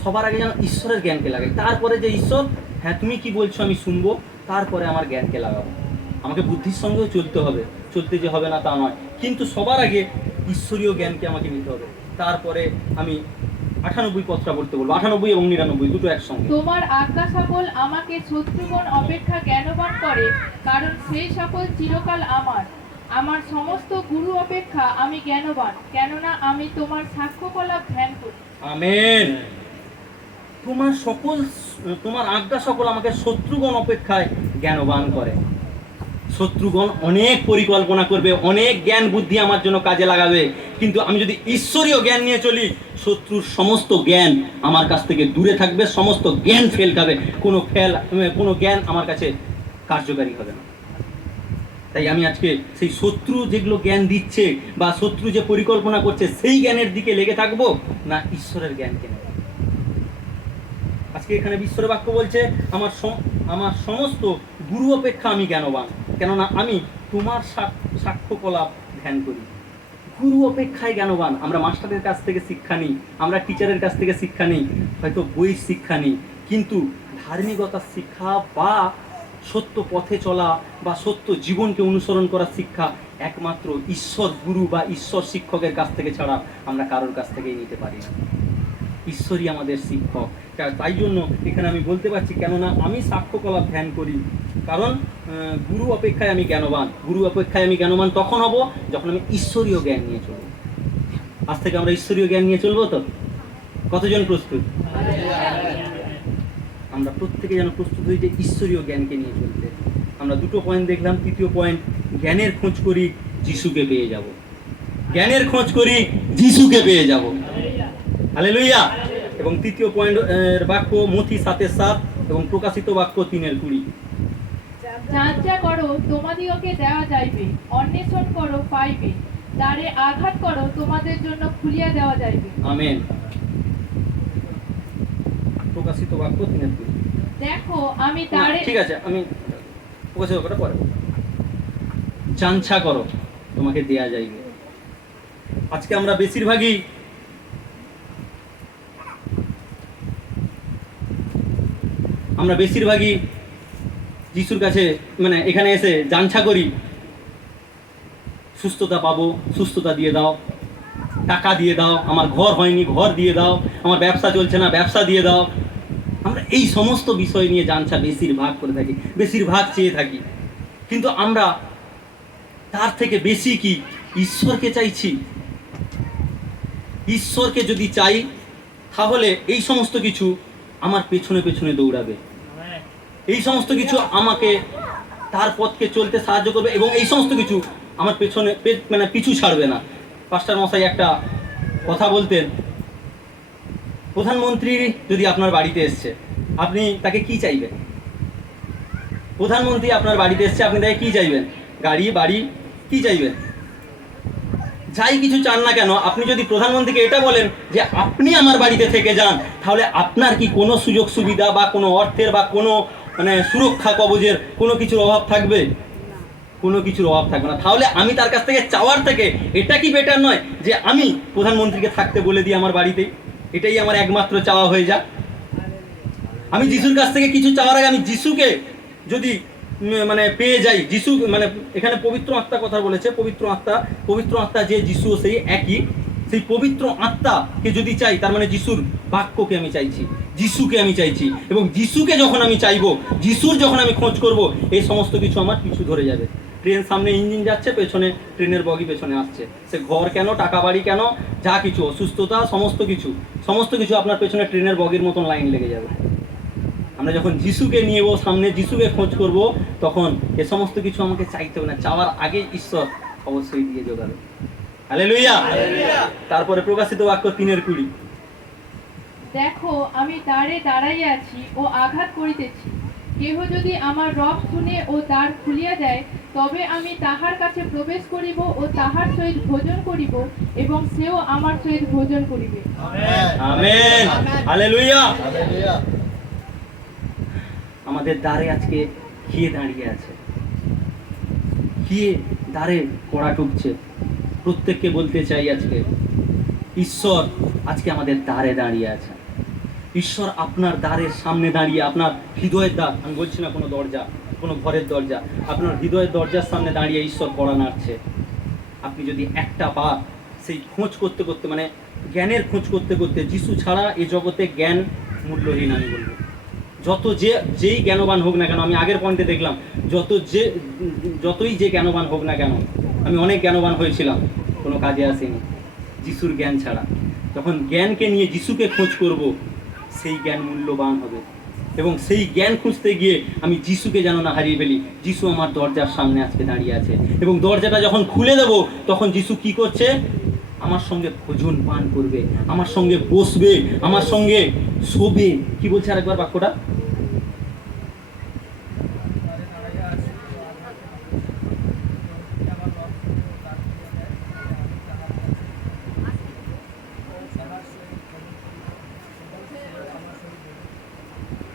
সবার আগে যেন ঈশ্বরের জ্ঞানকে লাগাই। তারপরে যে ঈশ্বর, হ্যাঁ তুমি কি বলছো আমি শুনবো, তারপরে আমার জ্ঞানকে লাগাবো। আমাকে বুদ্ধির সঙ্গেও চলতে হবে, চলতে যে হবে না তা নয়, কিন্তু সবার আগে ঈশ্বরীয় জ্ঞানকে আমাকে নিতে হবে। তারপরে আমি 98 পত্রা পড়তে বলবো, 98 এবং 99 দুটো একসঙ্গে। তোমার আজ্ঞা সকল আমাকে শত্রুগণ অপেক্ষা জ্ঞানবান করে, কারণ সেই সকল চিরকাল আমার। আমার সমস্ত গুরু অপেক্ষা আমি জ্ঞানবান, কেননা আমি তোমার সাক্ষ্যকলাপ ধ্যান করি। আমেন। তোমার আজ্ঞা সকল আমাকে শত্রুগণ অপেক্ষায় জ্ঞানবান করে। শত্রুগণ অনেক পরিকল্পনা করবে, অনেক জ্ঞান বুদ্ধি আমার জন্য কাজে লাগাবে, কিন্তু আমি যদি ঈশ্বরীয় জ্ঞান নিয়ে চলি, শত্রুর সমস্ত জ্ঞান আমার কাছ থেকে দূরে থাকবে, সমস্ত জ্ঞান ফেল খাবে, কোনো জ্ঞান আমার কাছে কার্যকারী হবে না। তাই আমি আজকে সেই শত্রু যেগুলো জ্ঞান দিচ্ছে বা শত্রু যে পরিকল্পনা করছে সেই জ্ঞানের দিকে লেগে থাকবো, না ঈশ্বরের জ্ঞানকে নেব। আজকে এখানে ঈশ্বরের বাক্য বলছে, আমার সমস্ত গুরু অপেক্ষা আমি জ্ঞানবান, কেননা আমি তোমার সাক্ষ্যকলাপ ধ্যান করি। গুরু অপেক্ষায় জ্ঞানবান। আমরা মাস্টারের কাছ থেকে শিক্ষা নিই, আমরা টিচারের কাছ থেকে শিক্ষা নিই, হয়তো বইয়ের শিক্ষা নিই, কিন্তু ধার্মিকতার শিক্ষা বা সত্য পথে চলা বা সত্য জীবনকে অনুসরণ করার শিক্ষা একমাত্র ঈশ্বর গুরু বা ঈশ্বর শিক্ষকের কাছ থেকে ছাড়া আমরা কারোর কাছ থেকেই নিতে পারি না। ঈশ্বরই আমাদের শিক্ষক। তাই জন্য এখানে আমি বলতে পারছি, কেননা আমি সাক্ষ্যকলাপ ধ্যান করি, কারণ গুরু অপেক্ষায় আমি জ্ঞানবান। গুরু অপেক্ষায় আমি জ্ঞানবান তখন হব যখন আমি ঈশ্বরীয় জ্ঞান নিয়ে চলব। আজ থেকে আমরা ঈশ্বরীয় জ্ঞান নিয়ে চলবো তো? কতজন প্রস্তুত? আমরা প্রত্যেকে যেন প্রস্তুত হই যে ঈশ্বরীয় জ্ঞানকে নিয়ে চলতে। আমরা দুটো পয়েন্ট দেখলাম। তৃতীয় পয়েন্ট, জ্ঞানের খোঁজ করি, যিশুকে পেয়ে যাব। জ্ঞানের খোঁজ করি, যিশুকে পেয়ে যাব। হালেলুয়া। এবং তৃতীয় পয়েন্টের বাক্য মথি 7:7 এবং প্রকাশিত বাক্য 3:20। যাঞ্চা করো, তোমাদিগকে দেওয়া যাইবে, অন্বেষণ করো, পাইবে, দ্বারে আঘাত করো, তোমাদের জন্য খুলিয়া দেওয়া যাইবে। আমেন। প্রকাশিত বাক্য 3:20। দেখো আমি দ্বারে, ঠিক আছে, আমি প্রকাশিত বাক্যটা পরে। যাঞ্চা করো, তোমাকে দেয়া যাইবে। আজকে আমরা বেশিরভাগই যিশুর কাছে এখানে এসে যাঞ্চা করি, সুস্থতা পাবো, সুস্থতা দিয়ে দাও, টাকা দিয়ে দাও, আমার ঘর হয়নি, ঘর দিয়ে দাও, আমার ব্যবসা চলছে না, ব্যবসা দিয়ে দাও। আমরা এই সমস্ত বিষয় নিয়ে যাঞ্চা বেশিরভাগ করে থাকি, বেশিরভাগ চেয়ে থাকি, কিন্তু আমরা তার থেকে বেশি কি ঈশ্বরকে চাইছি? ঈশ্বরকে যদি চাই, তাহলে এই সমস্ত কিছু আমার পেছনে পেছনে দৌড়াবে, এই সমস্ত কিছু আমাকে তার পথকে চলতে সাহায্য করবে, এবং এই সমস্ত কিছু আমার পেছনে পিছু ছাড়বে না। পাস্টার মশাই একটা কথা বলতেন, প্রধানমন্ত্রী যদি আপনার বাড়িতে এসছে, আপনি তাকে কি চাইবেন? প্রধানমন্ত্রী আপনার বাড়িতে এসছে, আপনি তাকে কি চাইবেন? গাড়ি, বাড়ি, কি চাইবেন? যাই কিছু চান না কেন, আপনি যদি প্রধানমন্ত্রীকে এটা বলেন যে আপনি আমার বাড়িতে থেকে যান, তাহলে আপনার কি কোনো সুযোগ সুবিধা বা কোনো অর্থের বা কোনো সুরক্ষা কবচের কোনো কিছুর অভাব থাকবে? কোনো কিছুর অভাব থাকবে না। তাহলে আমি তার কাছ থেকে চাওয়ার থেকে এটা কি বেটার নয় যে আমি প্রধানমন্ত্রীকে থাকতে বলে দিই আমার বাড়িতেই, এটাই আমার একমাত্র চাওয়া হয়ে যাক। আমি যিশুর কাছ থেকে কিছু চাওয়ার আগে আমি যিশুকে যদি পেয়ে যাই, যিশু এখানে পবিত্র আত্মা কথা বলেছে, পবিত্র আত্মা যে যিশু সেই একই, সেই পবিত্র আত্মাকে যদি চাই, তার মানে যিশুর বাক্যকে আমি চাইছি, যিশুকে আমি চাইছি, এবং যিশুকে যখন আমি চাইবো, যিশুর যখন আমি খোঁজ করব, এই সমস্ত কিছু আমার পিছু ধরে যাবে। ট্রেন সামনে ইঞ্জিন যাচ্ছে, পেছনে ট্রেনের বগি পেছনে আসছে, সে ঘর কেন, টাকা বাড়ি কেন, যা কিছু, অসুস্থতা, সমস্ত কিছু আপনার পেছনে ট্রেনের বগির মতন লাইন লেগে যাবে। আমরা যখন যিশুকে নিয়ে সামনে যিশুকে খোঁজ করব, তখন এ সমস্ত কিছু আমাকে চাইতে হবে না, চাওয়ার আগে ঈশ্বর অবশ্যই দিয়ে যোগাবে। হালেলুয়া। তারপরে প্রকাশিত বাক্য 3:20, দেখো আমি দ্বারে দাঁড়াইয়া আছি ও আঘাত করিতেছি, কেহ যদি আমার রব শুনে ও দ্বার খুলিয়া দেয়, তবে আমি তাহার কাছে প্রবেশ করিব ও তাহার সহিত ভোজন করিব এবং সেও আমার সহিত ভোজন করিবে। আমেন। হালেলুয়া। আমাদের দ্বারে আজকে কে দাঁড়িয়ে আছে? কে দ্বারে কড়া টুকছে? প্রত্যেককে বলতে চাই আজকে ঈশ্বর আজকে আমাদের দ্বারে দাঁড়িয়ে আছে। ঈশ্বর আপনার দ্বারের সামনে দাঁড়িয়ে, আপনার হৃদয়ের দ্বার, আমি বলছি না কোনো দরজা, কোনো ঘরের দরজা, আপনার হৃদয়ের দরজার সামনে দাঁড়িয়ে ঈশ্বর কড়া নাড়ছে। আপনি যদি একটা পা সেই খোঁজ করতে করতে, মানে জ্ঞানের খোঁজ করতে করতে, যিশু ছাড়া এ জগতে জ্ঞান মূল্যহীন আমি বলবো। যেই জ্ঞানবান হোক না কেন, আমি আগের পয়েন্টে দেখলাম যতই যে জ্ঞানবান হোক না কেন, আমি অনেক জ্ঞানবান হয়েছিলাম, কোনো কাজে আসেনি যিশুর জ্ঞান ছাড়া। যখন জ্ঞানকে নিয়ে যিশুকে খোঁজ করব, সেই জ্ঞান মূল্যবান হবে। এবং সেই জ্ঞান খুঁজতে গিয়ে আমি যিশুকে যেন না হারিয়ে ফেলি। যিশু আমার দরজার সামনে আজকে দাঁড়িয়ে আছে, এবং দরজাটা যখন খুলে দেব, তখন যিশু কি করছে? আমার সঙ্গে ভোজন পান করবে, আমার সঙ্গে বসবে, আমার সঙ্গে শোবে। কি বলছে আরেকবার বাক্যটা?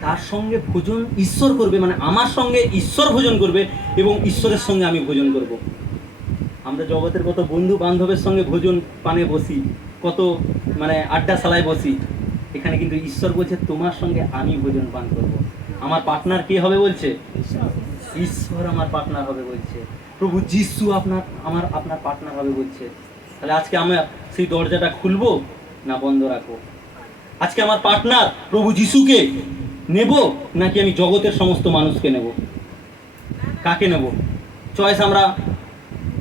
তার সঙ্গে ভোজন ঈশ্বর করবে, মানে আমার সঙ্গে ঈশ্বর ভোজন করবে এবং ঈশ্বরের সঙ্গে আমি ভোজন করব। আমরা জগতের কত বন্ধু বান্ধবের সঙ্গে ভোজন পানে বসি, কত মানে আড্ডাশালায় বসি। এখানে কিন্তু ঈশ্বর বলছে তোমার সঙ্গে আমি ভোজন পান করব। আমার পার্টনার কে হবে বলছে? ঈশ্বর আমার পার্টনার হবে বলছে। প্রভু যিশু আপনার পার্টনার হবে বলছে। তাহলে আজকে আমরা সেই দরজাটা খুলবো না বন্ধ রাখবো? আজকে আমার পার্টনার প্রভু যিশুকে নেব, নাকি আমি জগতের সমস্ত মানুষকে নেব? কাকে নেব? চয়েস আমরা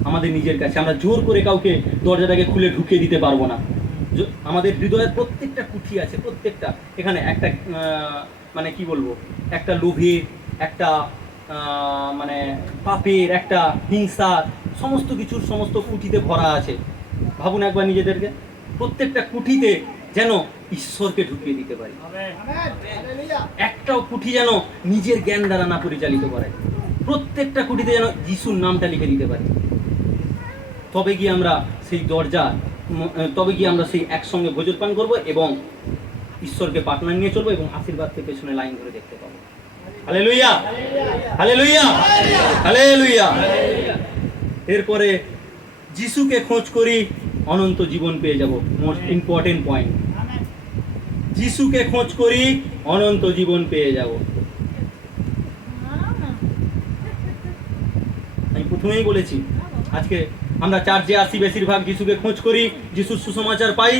আমাদের নিজের কাছে। আমরা জোর করে কাউকে দরজাটাকে খুলে ঢুকিয়ে দিতে পারবো না। আমাদের হৃদয়ের প্রত্যেকটা কুঠি আছে, প্রত্যেকটা। এখানে একটা মানে কি বলবো, একটা লোভের, একটা মানে পাপের, একটা হিংসা, সমস্ত কিছুর সমস্ত কুঠিতে ভরা আছে। ভাবুন একবার নিজেদেরকে, প্রত্যেকটা কুঠিতে যেন ঈশ্বরকে ঢুকিয়ে দিতে পারি। একটাও কুঠি যেন নিজের জ্ঞান দ্বারা না পরিচালিত করে। প্রত্যেকটা কুঠিতে যেন যিশুর নামটা লিখে দিতে পারি। তবে গিয়ে আমরা সেই দরজা, তবে গিয়ে আমরা সেই একসঙ্গে ভোজন পান করবো এবং ঈশ্বরকে পার্টনার নিয়ে চলবো এবং আশীর্বাদকে পেছনে লাইন ধরে দেখতে পাবো। Hallelujah, hallelujah, hallelujah. এরপরে যিশুকে খোঁজ করি, অনন্ত জীবন পেয়ে যাব। মোস্ট ইম্পর্টেন্ট পয়েন্ট, যিশুকে খোঁজ করি, অনন্ত জীবন পেয়ে যাব। আমি প্রথমেই বলেছি, আজকে আমরা চার্চে আসি, বেশিরভাগ যিশুকে খোঁজ করি, যিশুর সুসমাচার পাই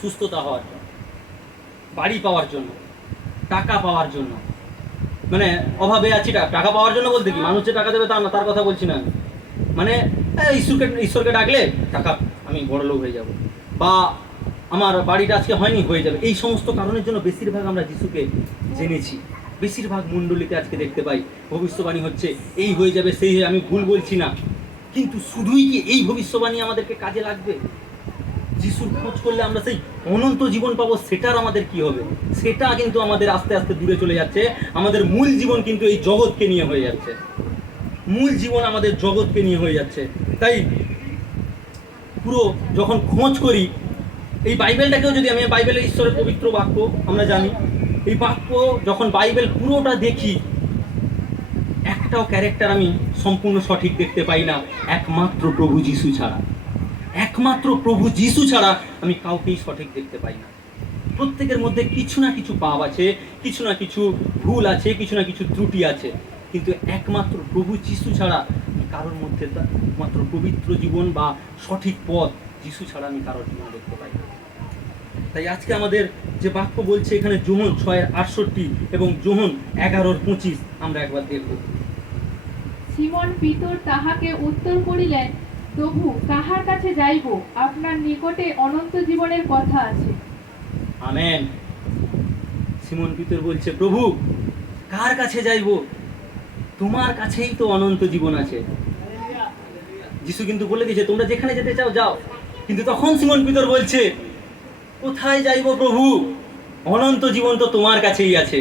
সুস্থতা হওয়ার জন্য, বাড়ি পাওয়ার জন্য, টাকা পাওয়ার জন্য। মানে অভাবে আছি, টাকা পাওয়ার জন্য বলতে কি মানুষ যে টাকা দেবে তা না, তার কথা বলছি না। মানে ঈশ্বরকে ডাকলে টাকা, আমি বড় লোক হয়ে যাব, বা আমার বাড়িটা আজকে হয়নি, হয়ে যাবে। এই সমস্ত কারণের জন্য বেশিরভাগ আমরা যিশুকে জেনেছি। বেশিরভাগ মণ্ডলীতে আজকে দেখতে পাই ভবিষ্যবাণী হচ্ছে, এই হয়ে যাবে, সেই হয়ে, আমি ভুল বলছি না, কিন্তু শুধুই কি এই ভবিষ্যবাণী আমাদেরকে কাজে লাগবে? যিশুর খোঁজ করলে আমরা সেই অনন্ত জীবন পাবো, সেটার আমাদের কি হবে? সেটা কিন্তু আমাদের আস্তে আস্তে দূরে চলে যাচ্ছে। আমাদের মূল জীবন কিন্তু এই জগৎকে নিয়ে হয়ে যাচ্ছে। মূল জীবন আমাদের জগৎকে নিয়ে হয়ে যাচ্ছে। তাই পুরো যখন খোঁজ করি, এই বাইবেলটাকেও যদি আমি, বাইবেলের ঈশ্বরের পবিত্র বাক্য আমরা জানি, এই বাক্য যখন বাইবেল পুরোটা দেখি, একটাও ক্যারেক্টার আমি সম্পূর্ণ সঠিক দেখতে পাই না, একমাত্র প্রভু যিশু ছাড়া। একমাত্র প্রভু যিশু ছাড়া আমি কাউকেই সঠিক দেখতে পাই না। প্রত্যেকের মধ্যে কিছু না কিছু পাপ আছে, কিছু না কিছু ভুল আছে, কিছু না কিছু ত্রুটি আছে, কিন্তু একমাত্র প্রভু যিশু ছাড়া কারোর মধ্যে মাত্র পবিত্র জীবন বা সঠিক পথ যিশু ছাড়া আমি কারোর জীবন দেখতে পাই না। তাই আজকে আমাদের যে বাক্য বলছে এখানে, যোহন 6:68 এবং যোহন 11:25 আমরা একবার দেখব। সিমন পিতর তাহাকে উত্তর করিলেন, প্রভু, কাহার কাছে যাইব? আপনার নিকটে অনন্ত জীবনের কথা আছে। আমেন। সিমন পিতর বলছে, প্রভু কার কাছে যাইব? তোমার কাছেই তো অনন্ত জীবন আছে। যিশু কিন্তু বলে দিয়েছে, তোমরা যেখানে যেতে চাও যাও। কিন্তু তখন সিমন পিতর বলছে, কোথায় যাইব প্রভু? অনন্ত জীবন তো তোমার কাছেই আছে।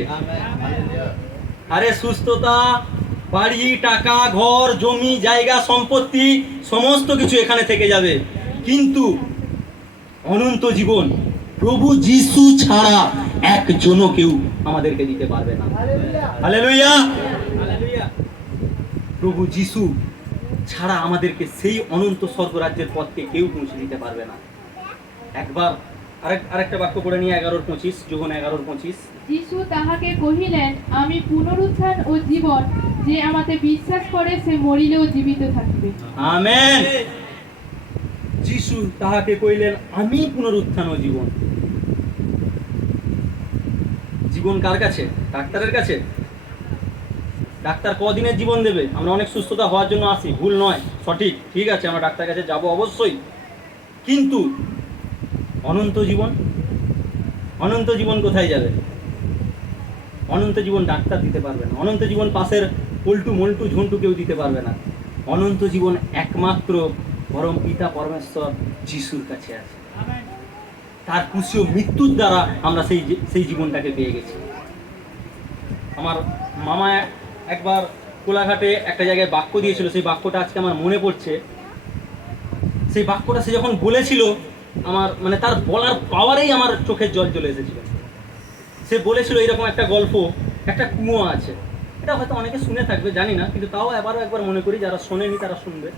আরে সুস্থতা, বাড়ি, টাকা, ঘর, জমি, জায়গা, সম্পত্তি সমস্ত কিছু এখানে থেকে যাবে, কিন্তু অনন্ত জীবন প্রভু যিশু ছাড়া একজনও কেউ আমাদেরকে দিতে পারবে না। হালেলুয়া। প্রভু যিশু ছাড়া আমাদেরকে সেই অনন্ত স্বর্গরাজ্যের পথকে কেউ পৌঁছে দিতে পারবে না। একবার আরেকটা বাক্য পড়ে নিয়ে 11:25, যোহন 11:25। যিশু তাহাকে কহিলেন, আমি পুনরুত্থান ও জীবন, যে আমাতে বিশ্বাস করে সে মরিলেও জীবিত থাকিবে। আমেন। যিশু তাহাকে কইলেন, আমি পুনরুত্থান ও জীবন। জীবন কার কাছে? ডাক্তারের কাছে? ডাক্তার কদিনের জীবন দেবে? আমরা অনেক সুস্থতা হওয়ার জন্য আসি, ভুল নয়, সঠিক, ঠিক আছে, আমরা ডাক্তারের কাছে যাব অবশ্যই, কিন্তু অনন্ত জীবন, অনন্ত জীবন কোথায় যাবে? অনন্ত জীবন ডাক্তার দিতে পারবে না, অনন্ত জীবন পাশের পল্টু মল্টু ঝন্টু কেউ দিতে পারবে না। অনন্ত জীবন একমাত্র পরম পিতা পরমেশ্বর যিশুর কাছে আছে। তার ক্রুশীয় মৃত্যুর দ্বারা আমরা সেই জীবনটাকে পেয়ে গেছি। আমার মামা একবার কোলাঘাটে একটা জায়গায় বাক্য দিয়েছিল, সেই বাক্যটা আজকে আমার মনে পড়ছে। সেই বাক্যটা সে যখন বলেছিল, আমার মানে তার বলার পাওয়ারেই আমার চোখের জল চলে এসেছিল। সে বলেছিল এরকম একটা গল্প, একটা কুয়ো আছে। এটা হয়তো অনেকে শুনে থাকবে, জানি না, কিন্তু তাও একবার মনে করি, যারা শোনেনি তারা শুনবে।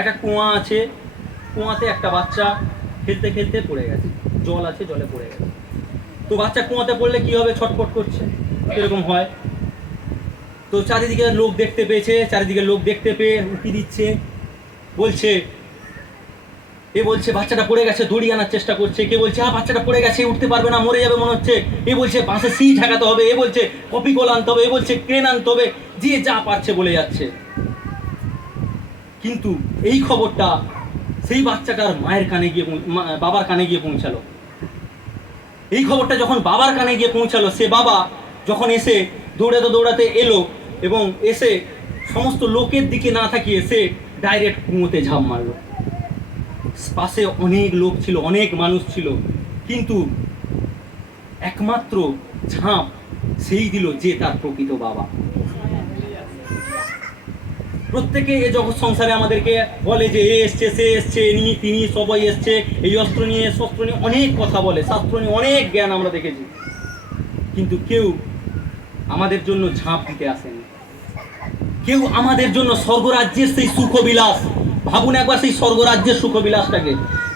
একটা কুয়া আছে, কুয়াতে একটা বাচ্চা খেলতে খেলতে পড়ে গেছে, জল আছে, জলে পড়ে গেছে। তো বাচ্চা কুয়াতে পড়লে কি হবে? ছটফট করছে, এরকম হয়। তো চারিদিকে লোক দেখতে পেয়েছে, চারিদিকে লোক দেখতে পেয়ে উঁকি দিচ্ছে, বলছে, এ বলছে বাচ্চাটা পড়ে গেছে, দড়ি আনার চেষ্টা করছে। কে বলছে বাচ্চাটা পড়ে গেছে, উঠতে পারবে না, মরে যাবে মনে হচ্ছে। এ বলছে বাসে সিট ঠেকাতে হবে, এ বলছে কপি কল আনতে হবে, এ বলছে ক্রেন আনতে হবে, যে যা পারছে বলে যাচ্ছে। কিন্তু এই খবরটা সেই বাচ্চাটার মায়ের কানে গিয়ে, বাবার কানে গিয়ে পৌঁছালো। এই খবরটা যখন বাবার কানে গিয়ে পৌঁছালো, সে বাবা যখন এসে দৌড়াতে দৌড়াতে এলো এবং এসে সমস্ত লোকের দিকে না তাকিয়ে সে ডাইরেক্ট কুয়োতে ঝাঁপ মারলো। পাশে অনেক লোক ছিল, অনেক মানুষ ছিল, কিন্তু একমাত্র ঝাঁপ সেই দিল যে তার প্রকৃত বাবা। প্রত্যেকে এ জগৎ সংসারে আমাদেরকে বলে যে এ এসছে, সে এসছে, ইনি তিনি সবাই এসছে, এই অস্ত্র নিয়ে শস্ত্র নিয়ে অনেক কথা বলে, শাস্ত্র নিয়ে অনেক জ্ঞান আমরা দেখেছি, কিন্তু কেউ আমাদের জন্য ঝাঁপ দিতে আসেনি। কেউ আমাদের জন্য স্বর্গরাজ্যের সেই সুখবিলাস, ভাবুন একবার সেই স্বর্গরাজ্যের সুখবিলাসটাকে,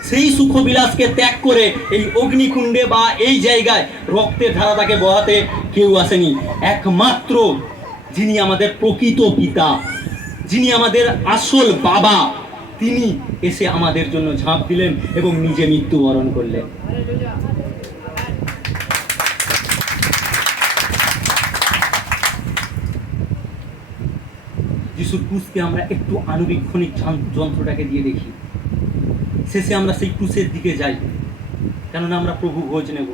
সেই সুখবিলাসকে ত্যাগ করে এই অগ্নিকুণ্ডে বা এই জায়গায় রক্তের ধারাটাকে বহাতে কেউ আসেনি। একমাত্র যিনি আমাদের প্রকৃত পিতা, যিনি আমাদের আসল বাবা, তিনি এসে আমাদের জন্য ঝাঁপ দিলেন এবং নিজে মৃত্যুবরণ করলেন। যিশুর ক্রুশকে আমরা একটু আণুবীক্ষণিক যন্ত্রটাকে দিয়ে দেখি, শেষে আমরা সেই ক্রুশের দিকে যাই, কেননা আমরা প্রভু ভোজ নেব।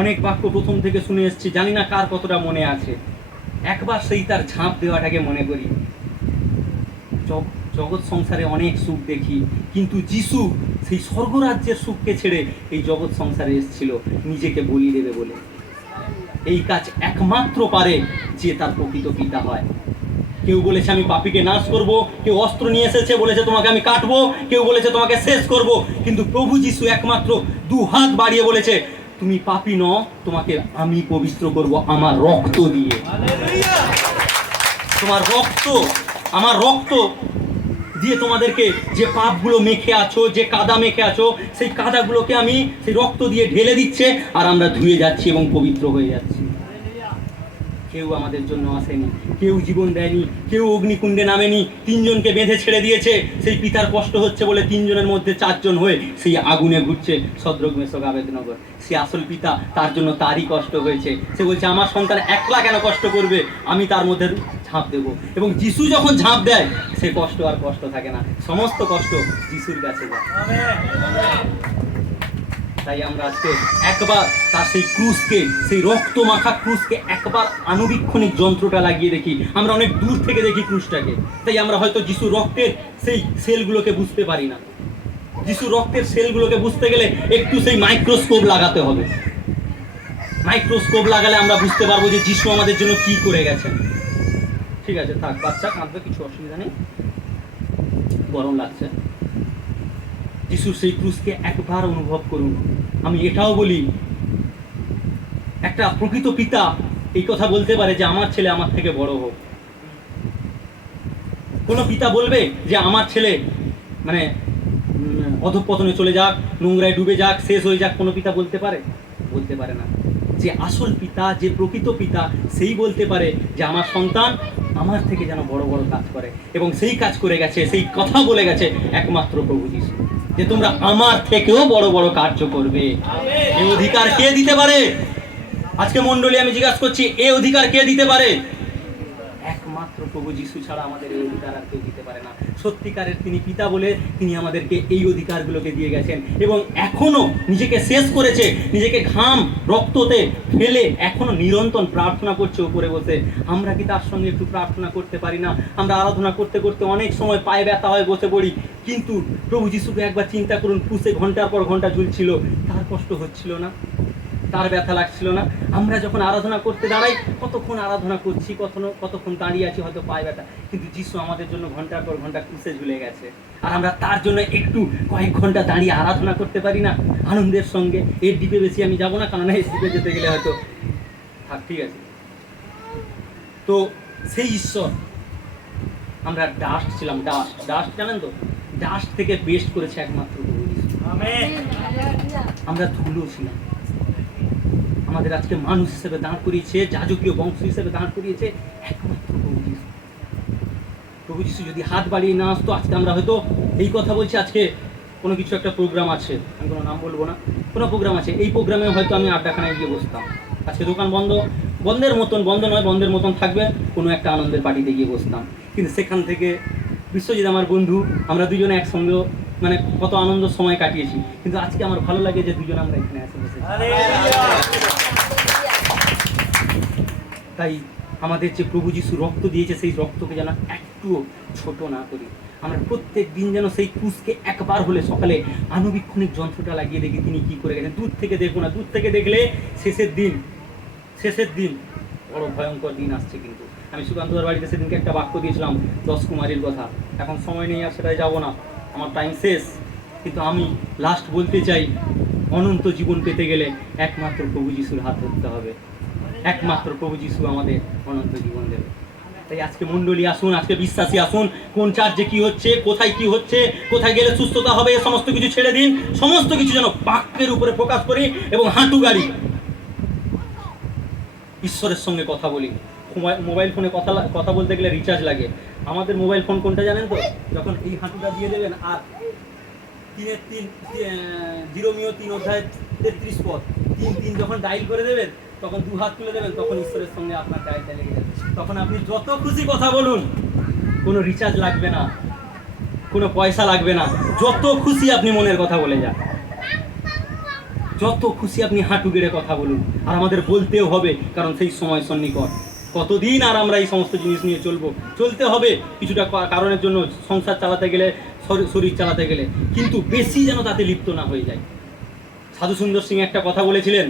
অনেক বাক্য প্রথম থেকে শুনে এসেছি, জানি না কার কতটা মনে আছে। একবার সেই তার ঝাঁপ দেওয়াটাকে মনে করি। জগৎ সংসারে অনেক সুখ দেখি, কিন্তু যিশু সেই স্বর্গরাজ্যের সুখকে ছেড়ে এই জগৎ সংসারে এসেছিল নিজেকে বলি দেবে বলে। এই কাজ একমাত্র পারে যে তার প্রকৃত পিতা হয়। কেউ বলেছে আমি পাপীকে নাশ করব, কেউ অস্ত্র নিয়ে এসেছে বলেছে তোমাকে আমি কাটবো, কেউ বলেছে তোমাকে শেষ করব, কিন্তু প্রভু যিশু একমাত্র দু হাত বাড়িয়ে বলেছে তুমি পাপী নও, তোমাকে আমি পবিত্র করব আমার রক্ত দিয়ে। তোমার রক্ত, আমার রক্ত দিয়ে তোমাদেরকে যে পাপগুলো মেখে আছো, যে কাদা মেখে আছো, সেই কাদাগুলোকে আমি সেই রক্ত দিয়ে ঢেলে দিচ্ছে, আর আমরা ধুয়ে যাচ্ছি এবং পবিত্র হয়ে যাচ্ছি। কেউ আমাদের জন্য আসেনি, কেউ জীবন দেয়নি, কেউ অগ্নিকুণ্ডে নামেনি, তিনজনকে বেঁধে ছেড়ে দিয়েছে। সেই পিতার কষ্ট হচ্ছে বলে তিনজনের মধ্যে চারজন হয়ে সেই আগুনে ঘুরছে সদ্রগ মেষক আবেদনগর। সে আসল পিতা, তার জন্য তারই কষ্ট হয়েছে। সে বলছে আমার সন্তান একলা কেন কষ্ট করবে, আমি তার মধ্যে ঝাঁপ দেবো। এবং যিশু যখন ঝাঁপ দেয় সে কষ্ট আর কষ্ট থাকে না, সমস্ত কষ্ট যিশুর কাছে যায়। তাই আমরা আজকে একবার তার সেই ক্রুশকে, সেই রক্ত মাখা ক্রুশকে একবার আণুবীক্ষণিক যন্ত্রটা লাগিয়ে দেখি। আমরা অনেক দূর থেকে দেখি ক্রুশটাকে, তাই আমরা হয়তো যিশু রক্তের সেই সেলগুলোকে বুঝতে পারি না। যিশু রক্তের সেলগুলোকে বুঝতে গেলে একটু সেই মাইক্রোস্কোপ লাগাতে হবে। মাইক্রোস্কোপ লাগালে আমরা বুঝতে পারবো যে যিশু আমাদের জন্য কি করে গেছেন। ঠিক আছে, থাক, বাচ্চা কাঁদবে, কিছু অসুবিধা নেই, গরম লাগছে। যিশুর সেই ক্রুশকে একবার অনুভব করুন। আমি এটাও বলি, একটা প্রকৃত পিতা এই কথা বলতে পারে যে আমার ছেলে আমার থেকে বড় হোক। কোনো পিতা বলবে যে আমার ছেলে মানে অধঃপতনে চলে যাক, নোংরায় ডুবে যাক, শেষ হয়ে যাক? কোনো পিতা বলতে পারে? বলতে পারে না। যে আসল পিতা, যে প্রকৃত পিতা, সেই বলতে পারে যে আমার সন্তান আমার থেকে যেন বড় বড় কাজ করে, এবং সেই কাজ করে গেছে, সেই কথা বলে গেছে একমাত্র প্রভু যিশু, যে তোমরা আমার থেকেও বড় বড় কার্য করবে। এই অধিকার কে দিতে পারে? আজকে মণ্ডলী আমি জিজ্ঞাসা করছি, এই অধিকার কে দিতে পারে? একমাত্র প্রভু যিশু ছাড়া আমাদের এই অধিকার আর কেউ দিতে পারে না। সত্যিকারের তিনি পিতা বলে তিনি আমাদেরকে এই অধিকারগুলোকে দিয়ে গেছেন, এবং এখনো নিজেকে শেষ করেছে, নিজেকে ঘাম রক্ততে ফেলে এখনো নিরন্তর প্রার্থনা করছে উপরে বসে। আমরা কি তার সঙ্গে একটু প্রার্থনা করতে পারি না? আমরা আরাধনা করতে করতে অনেক সময় পায়ে ব্যথা হয়, বসে পড়ি, কিন্তু প্রভু যিশুকে একবার চিন্তা করুন, ক্রুশে ঘন্টার পর ঘন্টা ঝুলছিল, তার কষ্ট হচ্ছিল না? তার ব্যথা লাগছিল না? আমরা যখন আরাধনা করতে দাঁড়াই, কতক্ষণ আরাধনা করছি, কতক্ষণ দাঁড়িয়ে আছি, হয়তো পায়ে ব্যথা, কিন্তু যিশু আমাদের জন্য ঘন্টার পর ঘন্টা ক্রুশে ঝুলে গেছে, আর আমরা তার জন্য একটু কয়েক ঘন্টা দাঁড়িয়ে আরাধনা করতে পারি না আনন্দের সঙ্গে? এর ডিপে বেশি আমি যাবো না, কারণ এই ডিপে যেতে গেলে হয়তো থাক, ঠিক আছে। তো সেই ঈশ্বর, আমরা ডাস্ট ছিলাম, ডাস্ট জানেন তো, ডাস্ট থেকে বেস্ট করেছে একমাত্র প্রভু যিশু। আমরা ধুলো ছিলাম, আমাদের আজকে মানুষ হিসেবে দাঁড় করিয়েছে, যাজকীয় বংশ হিসেবে দাঁড় করিয়েছে একমাত্র প্রভু যিশু। প্রভু যিশু যদি হাত বাড়িয়ে না আসতো, আজকে আমরা হয়তো এই কথা বলছি, আজকে কোনো কিছু একটা প্রোগ্রাম আছে, আমি কোনো নাম বলবো না, কোনো প্রোগ্রাম আছে, এই প্রোগ্রামে হয়তো আমি আড্ডাখানায় গিয়ে বসতাম। আজকে দোকান বন্ধ, বন্ধের মতন থাকবে, কোনো একটা আনন্দের পার্টিতে গিয়ে বসতাম। কিন্তু সেখান থেকে বিশ্বজিৎ আমার বন্ধু, আমরা দুজনে একসঙ্গে মানে কত আনন্দ সময় কাটিয়েছি, কিন্তু আজকে আমার ভালো লাগে যে দুজন আমরা এখানে এসে বসেছি। তাই আমাদের যে প্রভু যিশু রক্ত দিয়েছে, সেই রক্তকে যেন একটুও ছোট না করি। আমরা প্রত্যেক দিন যেন সেই ক্রুশকে একবার হলে সকালে আণুবীক্ষণিক যন্ত্রটা লাগিয়ে দেখি তিনি কি করে গেছেন। দূর থেকে দেখো না, দূর থেকে দেখলে শেষের দিন বড় ভয়ঙ্কর দিন আসছে। কিন্তু আমি সুকান্তর বাড়িতে সেদিনকে একটা বাক্য দিয়েছিলাম 10 কুমারীর কথা, এখন সময় নেই আর সেটাই যাবো না, আমার টাইম শেষ। কিন্তু আমি লাস্ট বলতে চাই, অনন্ত জীবন পেতে গেলে একমাত্র প্রভু যিশুর হাত ধরতে হবে, একমাত্র প্রভু যিশু আমাদের অনন্ত জীবন দেবে। তাই আজকে মণ্ডলী আসুন, আজকে বিশ্বাসী আসুন, কোন চার্চে কি হচ্ছে, কোথায় কি হচ্ছে, কোথায় গেলে সুস্থতা হবে, সমস্ত কিছু ছেড়ে দিন, সমস্ত কিছু যেন বাক্যের উপরে ফোকাস করি এবং হাঁটু গাড়ি ঈশ্বরের সঙ্গে কথা বলি। মোবাইল ফোনে কথা বলতে গেলে রিচার্জ লাগে। আমাদের মোবাইল ফোন কোনটা জানেন তো? যখন এই হাঁটুটা দিয়ে দেবেন আর 3 অধ্যায় 33 পদ 3 যখন ডাইল করে দেবেন, তখন 2 হাত তুলে দেবেন, তখন ঈশ্বরের সঙ্গে আপনার ডাইলটা লেগে যাবে। তখন আপনি যত খুশি কথা বলুন, কোনো রিচার্জ লাগবে না, কোনো পয়সা লাগবে না, যত খুশি আপনি মনের কথা বলে যান, যত খুশি আপনি হাঁটু গেড়ে কথা বলুন। আর আমাদের বলতেও হবে, কারণ সেই সময় সন্নিকট। কতদিন আর আমরা এই সমস্ত জিনিস নিয়ে চলতে হবে কিছুটা কারণের জন্য, সংসার চালাতে গেলে, শরীর চালাতে গেলে, কিন্তু বেশি যেন তাতে লিপ্ত না হয়ে যায়। সাধু সুন্দর সিং একটা কথা বলেছিলেন,